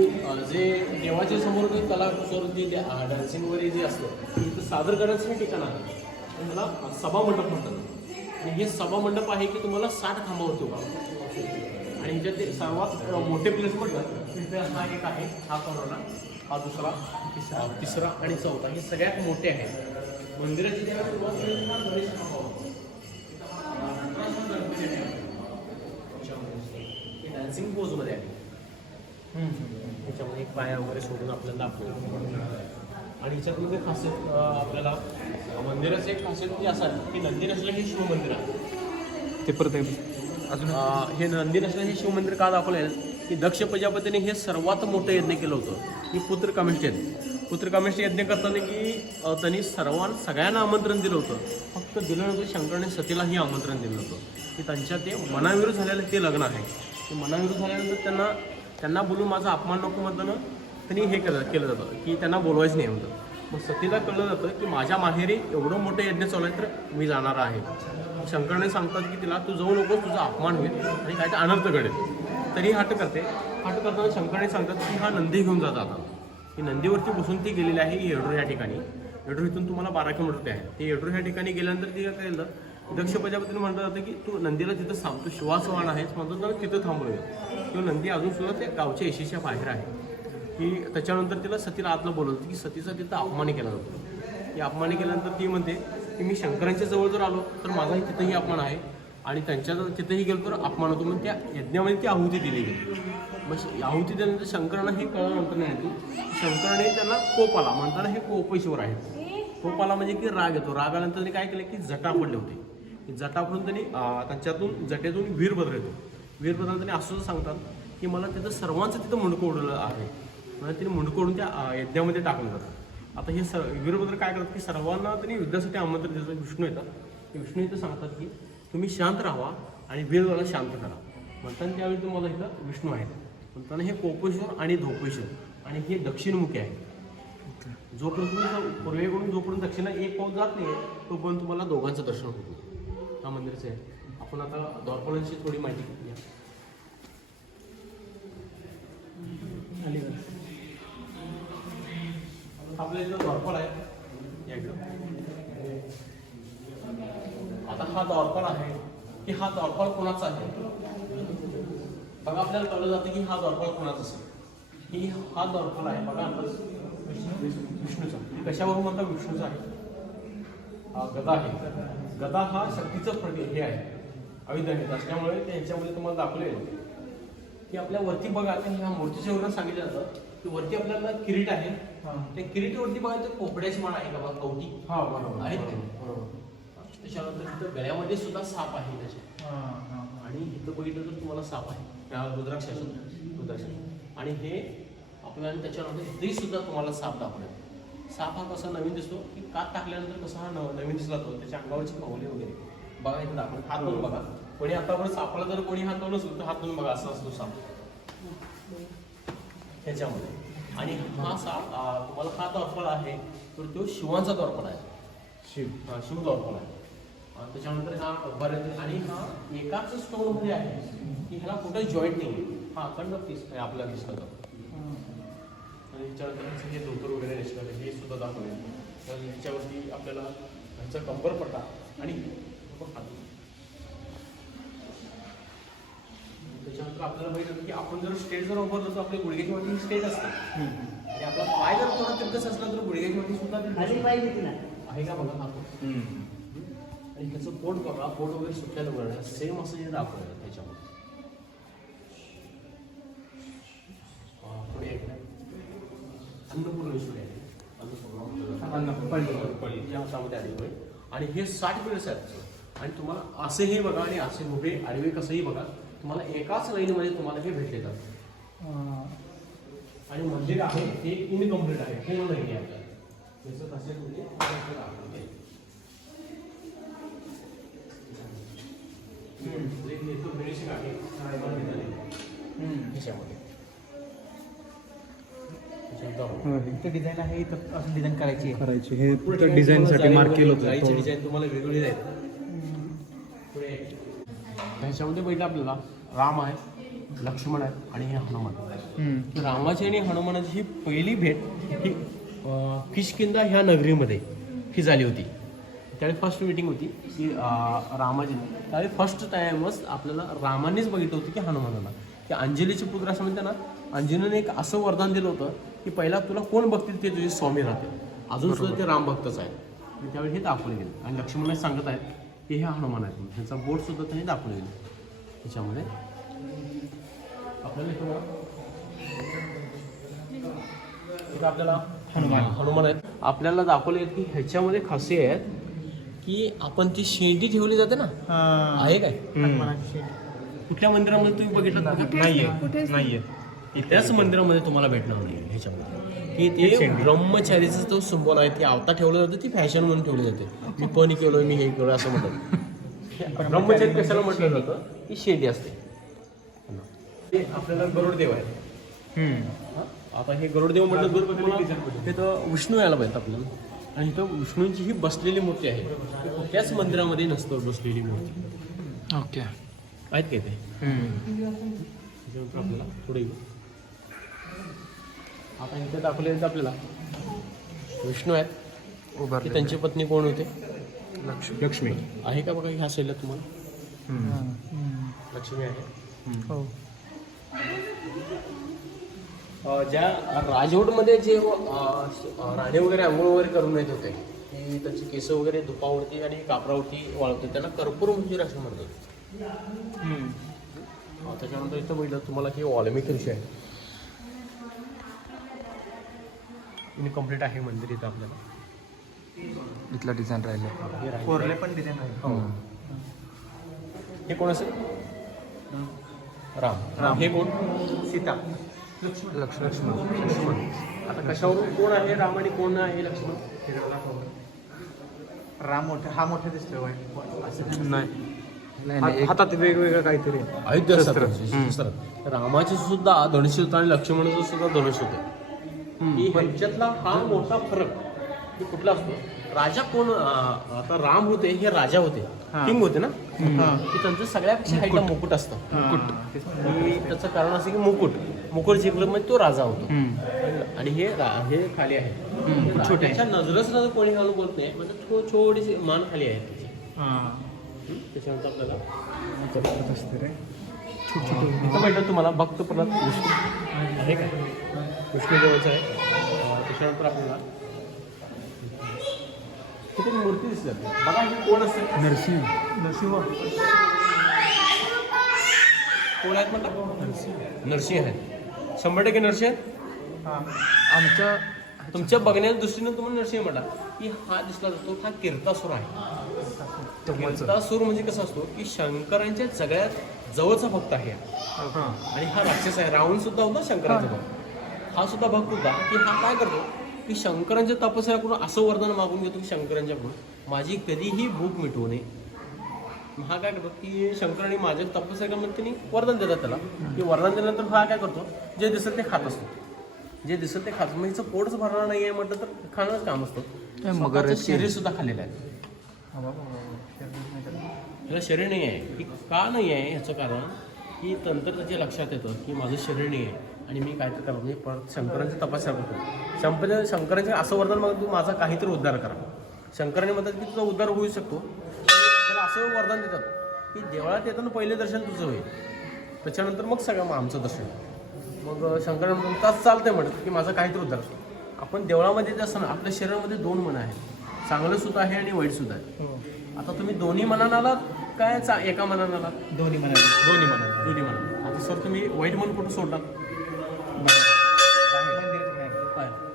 जे देवाच्या समोर कलाकुसर जे डान्सिंग वगैरे जे असतं ते सादर करण्याचं हे ठिकाण आहे. त्याला सभामंडप म्हणतात. आणि हे सभामंडप आहे की तुम्हाला 60 खांबावरती उभा आणि ह्याच्यात ते सर्वात मोठे प्लेस म्हटलं तिथे हा एक आहे. हा कोरोना हा दुसरा तिसरा आणि चौथा हे सगळ्यात मोठे आहेत. मंदिराची जेव्हा सुरुवात केली डान्सिंग पोजमध्ये आहे. त्याच्यामध्ये एक पाया वगैरे सोडून आपल्याला दाखवतो आणि ह्याच्यामध्ये खासियत आपल्याला मंदिराचं एक खासियत म्हणजे असं आहे की नंदी नसलं हे शिवमंदिर आहे. ते परत अजून हे नंदी नसलं हे शिवमंदिर का दाखवलं आहे की दक्ष प्रजापतीने हे सर्वात मोठं यज्ञ केलं होतं की पुत्रकामेष्टी यज्ञ. पुत्रकामेष्टी यज्ञ करताना की त्यांनी सगळ्यांना आमंत्रण दिलं होतं. फक्त दिलं नव्हतं शंकराने सतीलाही आमंत्रण दिलं होतं की त्यांच्या ते मनाविरुद्ध झालेलं ते लग्न आहे. ते मनाविरुद्ध झाल्यानंतर त्यांना बोलून माझा अपमान नको म्हणताना त्यांनी हे केलं जातं की त्यांना बोलवायचं नाही होतं. मग सतीला कळलं जातं की माझ्या माहेरी एवढं मोठं यज्ञ चालू आहे तर मी जाणार आहे. शंकराने सांगतात की तिला तू जाऊ नकोस तुझा अपमान होईल आणि काय ते अनर्थ घडेल. तरी हट करते. हट करताना शंकराने सांगतात की हा नंदी घेऊन जात आता की नंदीवरती बसून ती गेलेली आहे येडूर या ठिकाणी. येडूर इथून तुम्हाला 12 किलोमीटर आहे. ते येडूर ह्या ठिकाणी गेल्यानंतर ती काय केलं दक्ष प्रजापतीने म्हणलं जातं की तू नंदीला तिथं तू श्वासवान आहेस म्हणतो तर तिथं थांबवलं. किंवा नंदी अजूनसुद्धा ते गावच्या यशीच्या बाहेर आहे की त्याच्यानंतर तिला सतीला आतलं बोलवतं की सतीचा तिथं अपमान केला जातो. की अपमान केल्यानंतर ती म्हणते की मी शंकरांच्या जवळ जर आलो तर माझाही तिथंही अपमान आहे आणि त्यांच्या तिथंही गेलो तर अपमान होतो. म्हणून त्या यज्ञामध्ये ती आहुती दिली गेली. मग आहुती दिल्यानंतर शंकरांना हे कळल्यानंतर नाही शंकराने त्यांना कोप आला म्हणताना हे कोपेश्वर आहे. कोप आला म्हणजे की राग येतो. राग आल्यानंतर त्यांनी काय केलं की जटा पडले होते. जटा पडून त्यांनी त्यांच्यातून जटेतून वीरभद्र येतो. वीरभद्रांना त्यांनी असं सांगतात की मला तिथं सर्वांचं तिथं मुंडकं उडलं आहे. म्हणजे तिने मुंडकं उडून त्या यज्ञामध्ये टाकलं जातं. आता हे वीरभद्र काय करतात की सर्वांना त्यांनी युद्धासाठी आमंत्रण देतात. विष्णू येतात. विष्णू इथं सांगतात की तुम्ही शांत राहा आणि वीरभद्राला शांत करा म्हणताना त्यावेळी तुम्हाला इथं विष्णू आहेत. म्हणताना हे कोपेश्वर आणि धोपेश्वर आणि हे दक्षिणमुखी आहे. जोपर्यंत तुम्ही पूर्वेकडून जोपर्यंत दक्षिणा एक पाऊल जात नाही तोपर्यंत तुम्हाला दोघांचं दर्शन होतं. हा मंदिरचं आहे. आपण आता द्वारपालांची थोडी माहिती घेऊया. आपल्या इथं द्वारपाल आहे या इकडं. आता हा द्वारपाल आहे की हा द्वारपाल कोणाचा आहे बघा. आपल्याला कळलं जातं की हा द्वारपाल कोणाचा असेल. ही हा द्वारपाल आहे बघा. आता विष्णूचा कशावरून म्हणतात विष्णूचा आहे. गदा आहे. गदा हा शक्तीचं प्रतीक हे आहे अविधानित असल्यामुळे त्यांच्यामध्ये तुम्हाला दाखवलेलं की आपल्या वरती बघा. ह्या मूर्तीच्या वरून सांगितलं जातं की वरती आपल्याला किरीट आहे. त्या किरीटवरती बघा ते पोपड्याची मान आहे का बघा. कवटी आहेत का. त्याच्यानंतर तिथं गळ्यामध्ये सुद्धा साप आहे त्याच्या. आणि इथं बघितलं तर तुम्हाला साप आहे त्या रुद्राक्षाचं. आणि हे आपल्याला त्याच्यानंतर इथेही सुद्धा तुम्हाला साप दाखवले. साप हा कसा नवीन दिसतो की कात टाकल्यानंतर कसा हा नवीन दिसला तो. त्याच्या अंगावरची कवले वगैरे बघा इथं दाखवलं. हात धुवून बघा. कोणी आतापर्यंत सापाला जर कोणी हात धुवून नसतो तर हात धुवून बघा. असं असतो साप ह्याच्यामध्ये. आणि हा साप तुम्हाला हा द्वारपाल आहे तर तो शिवांचा द्वारपाल आहे. शिव द्वारपाल आहे. त्याच्यानंतर हा उभारलेला आणि हा एकाच स्टोन मध्ये आहे की ह्याला कुठे जॉईंट नाही. हा अखंड पीस आहे आपल्याला दिसलं जातं. आणि ह्याच्यानंतर हे धोतर वगैरे नेसलेलं हे सुद्धा दाखवले. तर ह्याच्यावरती आपल्याला ह्याचा कंबर पट्टा आणि त्याच्यानंतर आपल्याला माहित होतं की आपण जर स्टेज जर उभारलो तर आपल्या गुडघ्याची वाटी ही स्टेज असते. आणि आपला पाय जर थोडा तिरकस असला तर गुडघ्याची वाटी सुद्धा आहे का बघा. आणि त्याचं पोट बघा. पोट वगैरे सुटलेलं बघा. सेम असं हे दाखवलं त्याच्यामध्ये. पुढे अन्नपूर्णेश्वरी आहे. या हातामध्ये आलेलं आहे. आणि हे 60 पिळस आहेत. आणि तुम्हाला असे हे बघा आणि असे उभे आडवे कसंही बघा तुम्हाला एकाच लाईनमध्ये तुम्हाला हे भेटले जातात. आणि मंदिर आहे हे इनकम्प्लीट आहे. पूर्ण नाही आहे आपल्याला. जसं तसे म्हणजे फिनिशिंग आहे ह्याच्यामध्ये. डिझाईन आहे इथं असं डिझाईन करायची हे डिझाईनसाठी मार्क केलं होतं. डिझाईन तुम्हाला वेगवेगळी जाईल. पुढे ह्याच्यामध्ये पहिलं आपल्याला राम आहे, लक्ष्मण आहे आणि हे हनुमान. रामाची आणि हनुमानाची ही पहिली भेट ही किष्किंधा ह्या नगरीमध्ये ही झाली होती. त्यावेळी फर्स्ट मीटिंग होती की रामाची. त्यावेळी फर्स्ट टाइमच आपल्याला रामानेच बघितलं होतं की हनुमानाला की अंजलीचे पुत्र असं म्हणतात ना. अंजलीने एक असं वरदान दिलं होतं की पहिला तुला कोण बघतील ते तुझे स्वामी राहतील. अजून सुद्धा ते राम भक्तच आहे. त्यावेळी हे दाखवले गेले. आणि लक्ष्मणने सांगत आहेत की हे हनुमान आहेत. ह्याचा बोट सुद्धा त्यांनी दाखवले गेले. त्याच्यामध्ये आपल्याला आपल्याला हनुमान आहेत. आपल्याला दाखवले आहेत की ह्याच्यामध्ये खासियत आहेत की आपण ती शेंडी ठेवली जाते ना. आहे काय कुठल्या मंदिरामध्ये तुम्ही बघितलं नाहीये. त्याच मंदिरामध्ये तुम्हाला भेटणार नाही ह्याच्यामध्ये की ते ब्रह्मचारीचा तो सिंबॉल आहे. ती आवता ठेवलं जातं. ती फॅशन म्हणून ठेवली जाते. मी पण केलं मी हे केलं असं म्हणतात. ब्रह्मचारी कशाला म्हटलं जातं की शेंडी असते. हे आपल्याला गरुडदेव आहे. आता हे गरुडदेव म्हटलं तर तर विष्णू यायला पाहिजे आपल्याला. आणि इथं विष्णूंची ही बसलेली मूर्ती आहे. त्याच मंदिरामध्ये नसतं बसलेली मूर्ती. ओके आहेत काय ते. त्याच्यानंतर आपल्याला पुढे येऊ. आता इथे दाखवले आपल्याला विष्णू आहेत. की त्यांची पत्नी कोण होते लक्ष्मी आहे का बघा. ह्या साईडला तुम्हाला लक्ष्मी आहे. ज्या राजवटमध्ये जे राणे वगैरे आंघोळ वगैरे करून येत होते की त्यांची केस वगैरे धुपावरती आणि कापरावरती वाळवते त्यांना कर्पूर मंजूर असं म्हणतात. त्याच्यानंतर इथं बघितलं तुम्हाला की वाल्मिकी ऋषी आहे. इनकम्प्लीट आहे मंदिर इथं आपल्याला. इथला डिझाईन राहिलं. कोरले पण डिझाईन आहे. हे कोण असेल राम. हे कोण सीता. लक्ष्मण. आता कशावरून कोण आहे राम आणि कोण आहे लक्ष्मण. राम मोठा हा मोठा दिसतोय नाही. हातात वेगवेगळं काहीतरी अयोध्या. रामाचे सुद्धा धनुष्य होतं आणि लक्ष्मणाचं सुद्धा धनुष्य होतं. की ह्याच्यातला हा मोठा फरक की कुठला असतो. राजा कोण. आता राम होते हे राजा होते किंग होते ना. की त्यांचं सगळ्यापेक्षा हाईटला मुकुट असतं. मुकुट त्याचं कारण असं की मुकुट मुकुट जिंकलं म्हणजे तो राजा होतो. आणि हे हे खाली आहे छोटे. त्याच्या नजरच नजर कोणी घालून बोलत नाही, म्हणजे थोडीशी मान खाली आहे त्याची. त्याच्यानंतर आपल्याला इथं भेटलं तुम्हाला भक्त प्रल्हाद विष्णू आहे का, विष्णू देवाचं आहे. त्याच्यानंतर आपल्याला तिथे मूर्ती दिसतात बघा. हे कोण असते? नरसिंह. कोण आहेत म्हटलं? नरसिंह आहेत, 100% नरसिंह आहेत. आमच्या तुमच्या बघण्याच्या दृष्टीनं तुम्हाला नरसिंह म्हटला की हा दिसला जातो, हा कीर्तासूर आहे. कीर्तासूर म्हणजे कसं असतो की शंकरांच्या सगळ्यात जवळचा भक्त आहे आणि हा राक्षस आहे. रावण सुद्धा होता शंकराचा भक्त. हा सुद्धा भक्त होता की हा काय करतो की शंकरांच्या तपस्याकडून असं वरदान मागून घेतो की शंकरांच्याकडून माझी कधीही भूक मिटवू नये. हा काय करतो की शंकरांनी माझ्या तपस्याकडून त्यांनी वरदान देतात त्याला, की वरदान दिल्यानंतर हा काय करतो जे दिसत ते खात असतो. जे दिसत ते खात, म्हणजे हिचं पोटच भरणार नाही आहे म्हटलं तर खाणंच काम असतं. मगर शरीर सुद्धा खाल्लेलं आहे. त्याला शरीर नाही आहे. की का नाही आहे ह्याचं कारण की तंत्र त्याच्या लक्षात येतं की माझं शरीर नाही आहे आणि मी काय तर करत नाही, परत शंकरांची तपस्या करतो. शंकरांचे असं वरदान मग तू माझा काहीतरी उद्धार करा. शंकरांनी म्हणतात की तुझा उद्धार होऊ शकतो. त्याला असं वरदान देतात की देवळात येताना पहिले दर्शन तुझं होईल, त्याच्यानंतर मग सगळं मग आमचं दर्शन. मग शंकरांनी म्हणतात चालतंय म्हणत की माझा काहीतरी उद्धार असतो. आपण देवळामध्ये जे असताना आपल्या शरीरामध्ये 2 मन आहेत, चांगलं सुद्धा आहे आणि वाईट सुद्धा आहे. आता तुम्ही दोन्ही मनानं आलात काय एका मनानं आलात? दोन्ही मनानं. आता सर तुम्ही वाईट मन कुठं सोडला?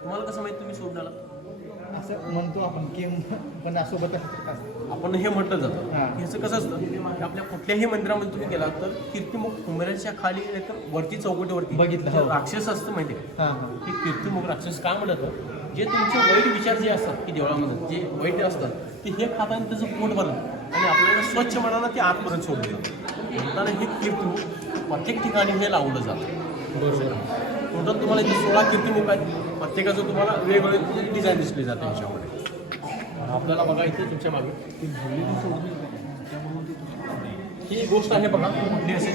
तुम्हाला कसं माहिती तुम्ही सोडून आला? असं म्हणतो आपण की पण सोबत आपण हे म्हटलं जातं. ह्याचं कसं असतं की आपल्या कुठल्याही मंदिरामध्ये तुम्ही गेलात तर कीर्तिमुख उंबऱ्याच्या खाली तर वरती चौकटीवरती बघितलं राक्षस असतं माहिती आहे. हे कीर्तिमुख राक्षस काय म्हणतात, जे तुमचे वाईट विचार जे असतात की देवळामध्ये जे वाईट असतात ते हे खाताना त्याचं पोट भरलं आणि आपल्याला स्वच्छ मनानं ते आतपर्यंत सोडलं जातं. म्हणताना हे कीर्तिमुख प्रत्येक ठिकाणी हे लावलं जातं. बरोबर. टोटल तुम्हाला इथे 16 कीर्तिमुख आहेत. प्रत्येकाचं तुम्हाला वेगवेगळे डिझाईन दिसली जाते ह्याच्यामध्ये. आपल्याला बघा इथे तुमच्या मागे ही गोष्ट आहे बघा कुठली असेल.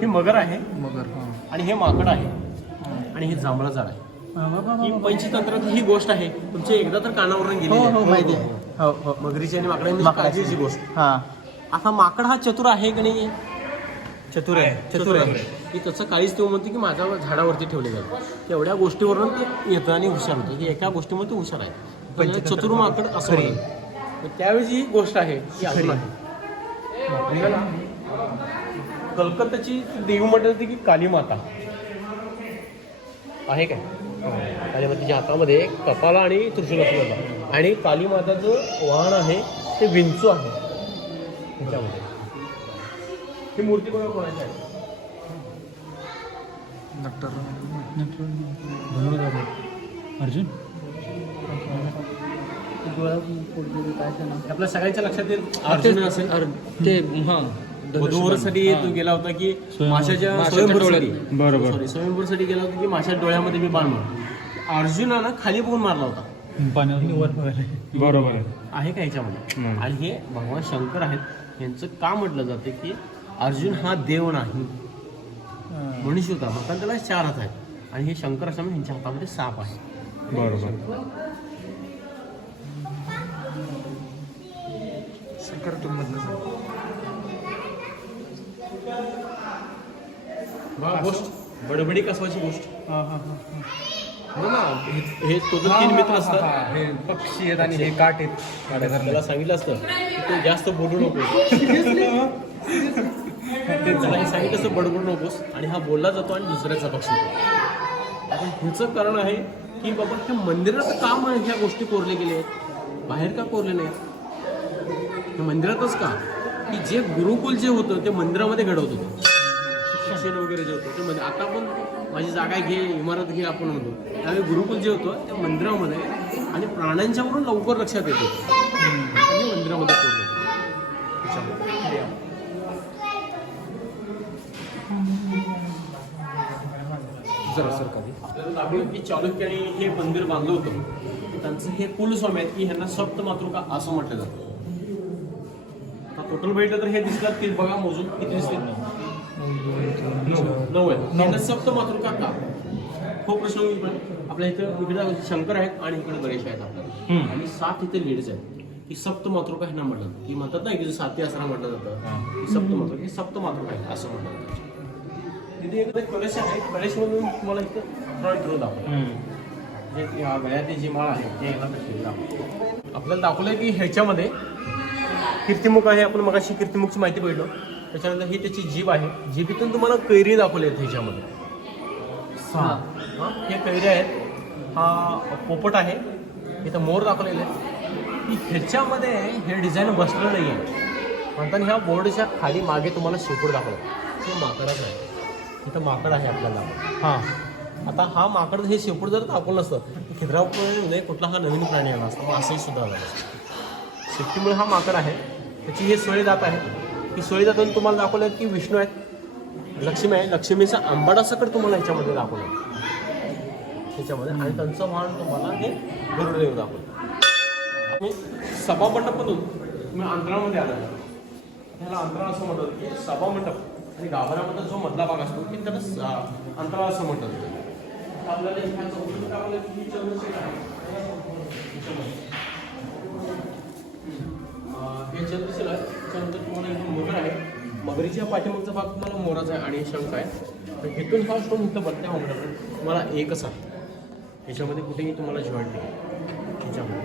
ही मगर आहे आणि हे माकड आहे आणि हे जांभळं झाड आहे. ही पंचतंत्र ही गोष्ट आहे तुमची एकदा तर कानावरून गेली माहिती आहे. मगरीची आणि माकडाची गोष्ट. आता माकड हा चतुर आहे की नाही? चतुर आहे. की त्याचं काळीच तेव्हा म्हणते की माझ्या झाडावरती ठेवले जाईल. तेवढ्या गोष्टीवरून ते येतं आणि हुशार होतं की एका गोष्टीमध्ये ते हुशार आहे. पण चतुर माकड असं म्हणतात. त्यावेळी ही गोष्ट आहे की अजून आहे. कलकत्त्याची देवी म्हटली जाते की काली माता आहे काय. काली मातेच्या हातामध्ये कपाला आणि त्रिशूल असं आणि काली माताचं वाहन आहे ते विंचू आहे त्याच्यामध्ये. ही मूर्ती बघा कोणाची आहे? अर्जुन आपल्या सगळ्यांच्या लक्षात येईल अर्जुन असेल ते वधूवरासाठी तू गेला होता की माशाच्या स्वयंवरासाठी. बरोबर. स्वयंवरासाठी गेला होता की माशाच्या डोळ्यामध्ये मी बाण मारला. अर्जुनानं खाली बघून मारला होता. बरोबर आहे का ह्याच्यामध्ये. आणि हे भगवान शंकर आहेत यांचं का म्हटलं जाते की अर्जुन हा देव नाही मनुष्य होता. म्हणतात त्याला 4 हात आहेत आणि हे शंकर असल्यामुळे यांच्या हातामध्ये साप आहे. बरोबर. गोष्ट बडबडी कसवाची गोष्ट. हो ना. हे टोटल 3 मित्र असतात. हे पक्षी आहेत आणि हे काट आहेत. त्याला सांगितलं असतं की तू जास्त बोलू नकोस. त्याला हे सांगितलं असतं बडबडू नकोस आणि हा बोलला जातो आणि दुसऱ्याचा पक्ष होतो. आपण ह्याचं कारण आहे की बाबा ह्या मंदिरात काम ह्या गोष्टी कोरले गेले आहेत, बाहेर का कोरले नाही? मंदिरातच का की जे गुरुकुल जे होतं ते मंदिरामध्ये घडवत होतं. शिक्षण वगैरे जे होतं ते मध्ये. आता पण माझी जागा घे इमारत घे आपण म्हणतो त्यावेळी गुरुकुल जे होतं त्या मंदिरामध्ये आणि प्राण्यांच्यावरून लवकर लक्षात येतो आणि मंदिरामध्ये कोरले. की चालुक्याने हे मंदिर बांधलं होतं. त्यांचं हे कुलस्वामी आहेत की ह्यांना सप्त मातृका असं म्हटलं जातं. टोटल भेटलं तर हे दिसतात की बघा मोजून किती दिसतील. 9 आहे. सप्त मातृका का हो प्रश्न होईल. पण आपल्या इथं इकडे शंकर आहेत आणि इकडे गणेश आहेत आपल्याला, आणि 7 इथे लेडीज आहेत. ही सप्त मातृका ह्यांना म्हणतात. की म्हणतात ना की साती असरा म्हटलं जातं, ही सप्त मातृका, ही सप्त मातृका आहे असं म्हणतात. तिथे एक कलश आहे, कलशमधून तुम्हाला इथं फ्रंट रो दाखवतो. जे गळ्यातली जी माळ आहे ते ह्याला दाखवतो. आपल्याला दाखवलंय की ह्याच्यामध्ये कीर्तिमुख आहे. आपण मगाशी कीर्तिमुखची माहिती बघितलं. त्याच्यानंतर ही त्याची जीभ आहे. जीभीतून तुम्हाला कैरी दाखवले आहेत ह्याच्यामध्ये 6. हे कैरी आहेत. हा पोपट आहे. इथं मोर दाखवलेले आहे. की ह्याच्यामध्ये हे डिझाईन बसलं नाही आहे म्हणताना ह्या बोर्डच्या खाली मागे तुम्हाला शेपूट दाखवलं. हे माकडच आहे. इथं माकड आहे आपल्याला. हां, आता हा माकड हे शेपूट जर दाखवलं नसतं खिद्रापूरमध्ये कुठला हा नवीन प्राणी आला असता, मग असंही सुद्धा आला असतं. शेपटीमुळे हा माकड आहे. त्याची हे सोळी दात आहे. ही सोळी दातून तुम्हाला दाखवलं की विष्णू आहेत, लक्ष्मी आहे. लक्ष्मीचा आंबाडा सकट तुम्हाला ह्याच्यामध्ये दाखवलं ह्याच्यामध्ये, आणि त्यांचं वाहन तुम्हाला हे गरुडदेव दाखवलं. आणि सभामंडपातून तुम्ही अंतरामध्ये आला, त्याला अंतराळ असं म्हणतात की सभामंडप आणि गाभाऱ्यामध्ये जो मधला भाग असतो की त्याला अंतराळ असं म्हणतात. आपल्याला ह्या चौकटीत टाकलं की ही चंद्रशिला आहे. हे चंद्रशिला आहे. त्याच्यानंतर तुम्हाला इथून मगर आहे. मगरीच्या पाठीमागचा भाग तुम्हाला मोराचा आहे आणि शंख आहे. इथून हा स्टोन इथं बत्त्या म्हणतात तुम्हाला एकच आहे. ह्याच्यामध्ये कुठेही तुम्हाला जॉईंट नाही. ह्याच्यामध्ये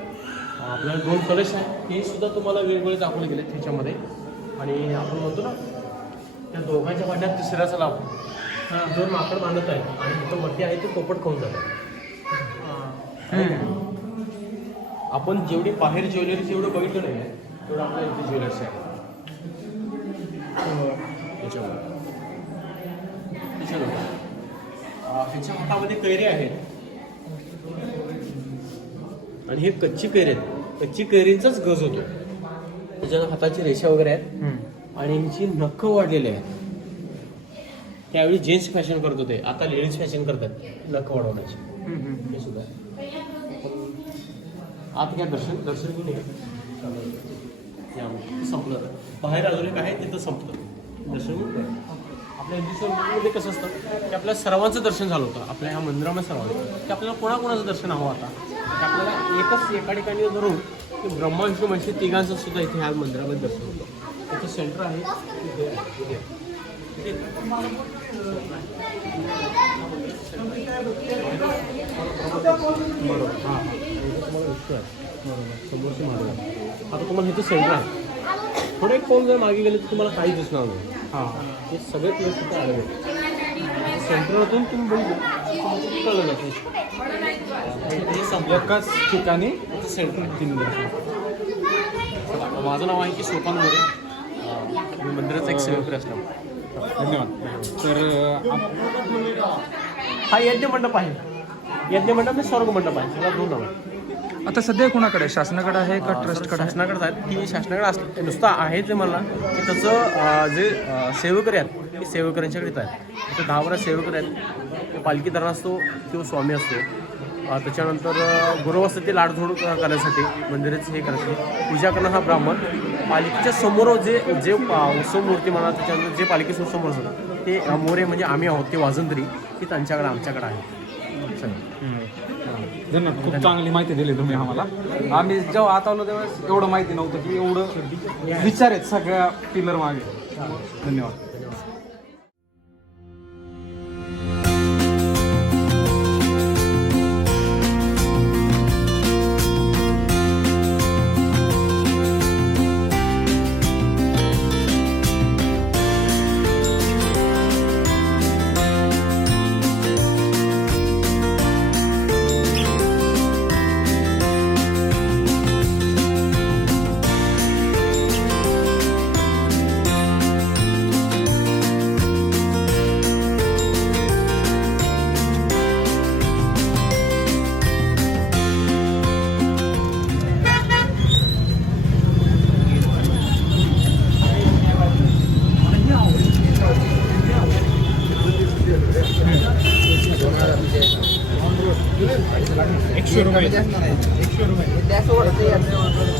आपल्याला 2 कलश आहे. हे सुद्धा तुम्हाला वेगवेगळे दाखवले गेले ह्याच्यामध्ये. आणि आपण म्हणतो ना त्या दोघांच्या भांड्यात तिसऱ्याचा लाभ. 2 माकड बांधत आहे आणि इथं वरती आहे ते पोपट खाऊन जातात. आपण जेवढी बाहेर ज्वेलरी जेवढं बघितलं नाही तेवढं आपल्या इथे ज्वेलर्स आहे. ह्याच्या हातामध्ये कैरी आहेत आणि हे कच्ची कैरी आहेत. कच्ची कैरींचाच गज होतो. त्याच्या हाताची रेषा वगैरे आहेत आणि ह्याची नखं वाढलेली आहेत. त्यावेळी जेंट्स फॅशन करत होते, आता लेडीज फॅशन करतात नखं वाढवण्याची. हे सुद्धा आत घ्या. दर्शन घेऊन संपलं. बाहेर अजून एक आहे तिथं संपलं. दर्शन घेऊन आपल्या हिंदुस्थानमध्ये कसं असतं की आपल्या सर्वांचं दर्शन झालं होतं. आपल्या ह्या मंदिरामध्ये सर्वांचं की आपल्याला कोणाकोणाचं दर्शन हवं आता की आपल्याला एका ठिकाणी धरून की ब्रह्मा विष्णू महेश तिघांचं सुद्धा इथे ह्या मंदिरामध्ये दर्शन होतं. इथे सेंटर आहे. बरोबर. हां तुम्हाला विष्णू आहे. बरोबर. समोरची महादेव. आता तुम्हाला इथं सेंटर आहे. थोडे एक पाऊल जर मागे गेले तर तुम्हाला काही दिसणार नाही. हां, हे सगळे प्लेस तिथे आले आहेत. सेंटरमधून तुम्ही बघितलं कळलं जातं. हे संपलं एकाच ठिकाणी सेंटर 3 माझं नाव आहे की सोपान मोरे. मी मंदिराचा एक सेवकरी असणार. धन्यवाद. तर हा यज्ञ मंडप आहे. यज्ञ मंडप आणि स्वर्ग मंडप आहे. त्याला 2 नाव आहे. आता सध्या कोणाकडे, शासनाकडे आहे का ट्रस्टकडे? शासनाकडे आहेत. की शासनाकडे नुसतं आहे ते मला की त्याचं जे सेवकरी आहेत ते सेवकऱ्यांच्याकडेच आहेत. ते 10-12 सेवकरी आहेत. ते पालखी धरण असतो किंवा स्वामी असतो. त्याच्यानंतर गुरु असतं ते लाडधोड करण्यासाठी मंदिराचं हे करण्यासाठी. पूजा करणं हा ब्राह्मण. पालखीच्या समोर जे उत्सव मूर्ती म्हणा त्याच्यानंतर जे पालखीचं समोर असतं ते मोरे म्हणजे आम्ही आहोत ते वाजंत्री ती त्यांच्याकडे आमच्याकडे आहे. धन्यवाद. खूप चांगली माहिती दिली तुम्ही आम्हाला. आम्ही जेव्हा आता आलो तेव्हा एवढं माहिती नव्हतं की एवढं विचार आहेत सगळ्या पिलर मागे. धन्यवाद. ₹100.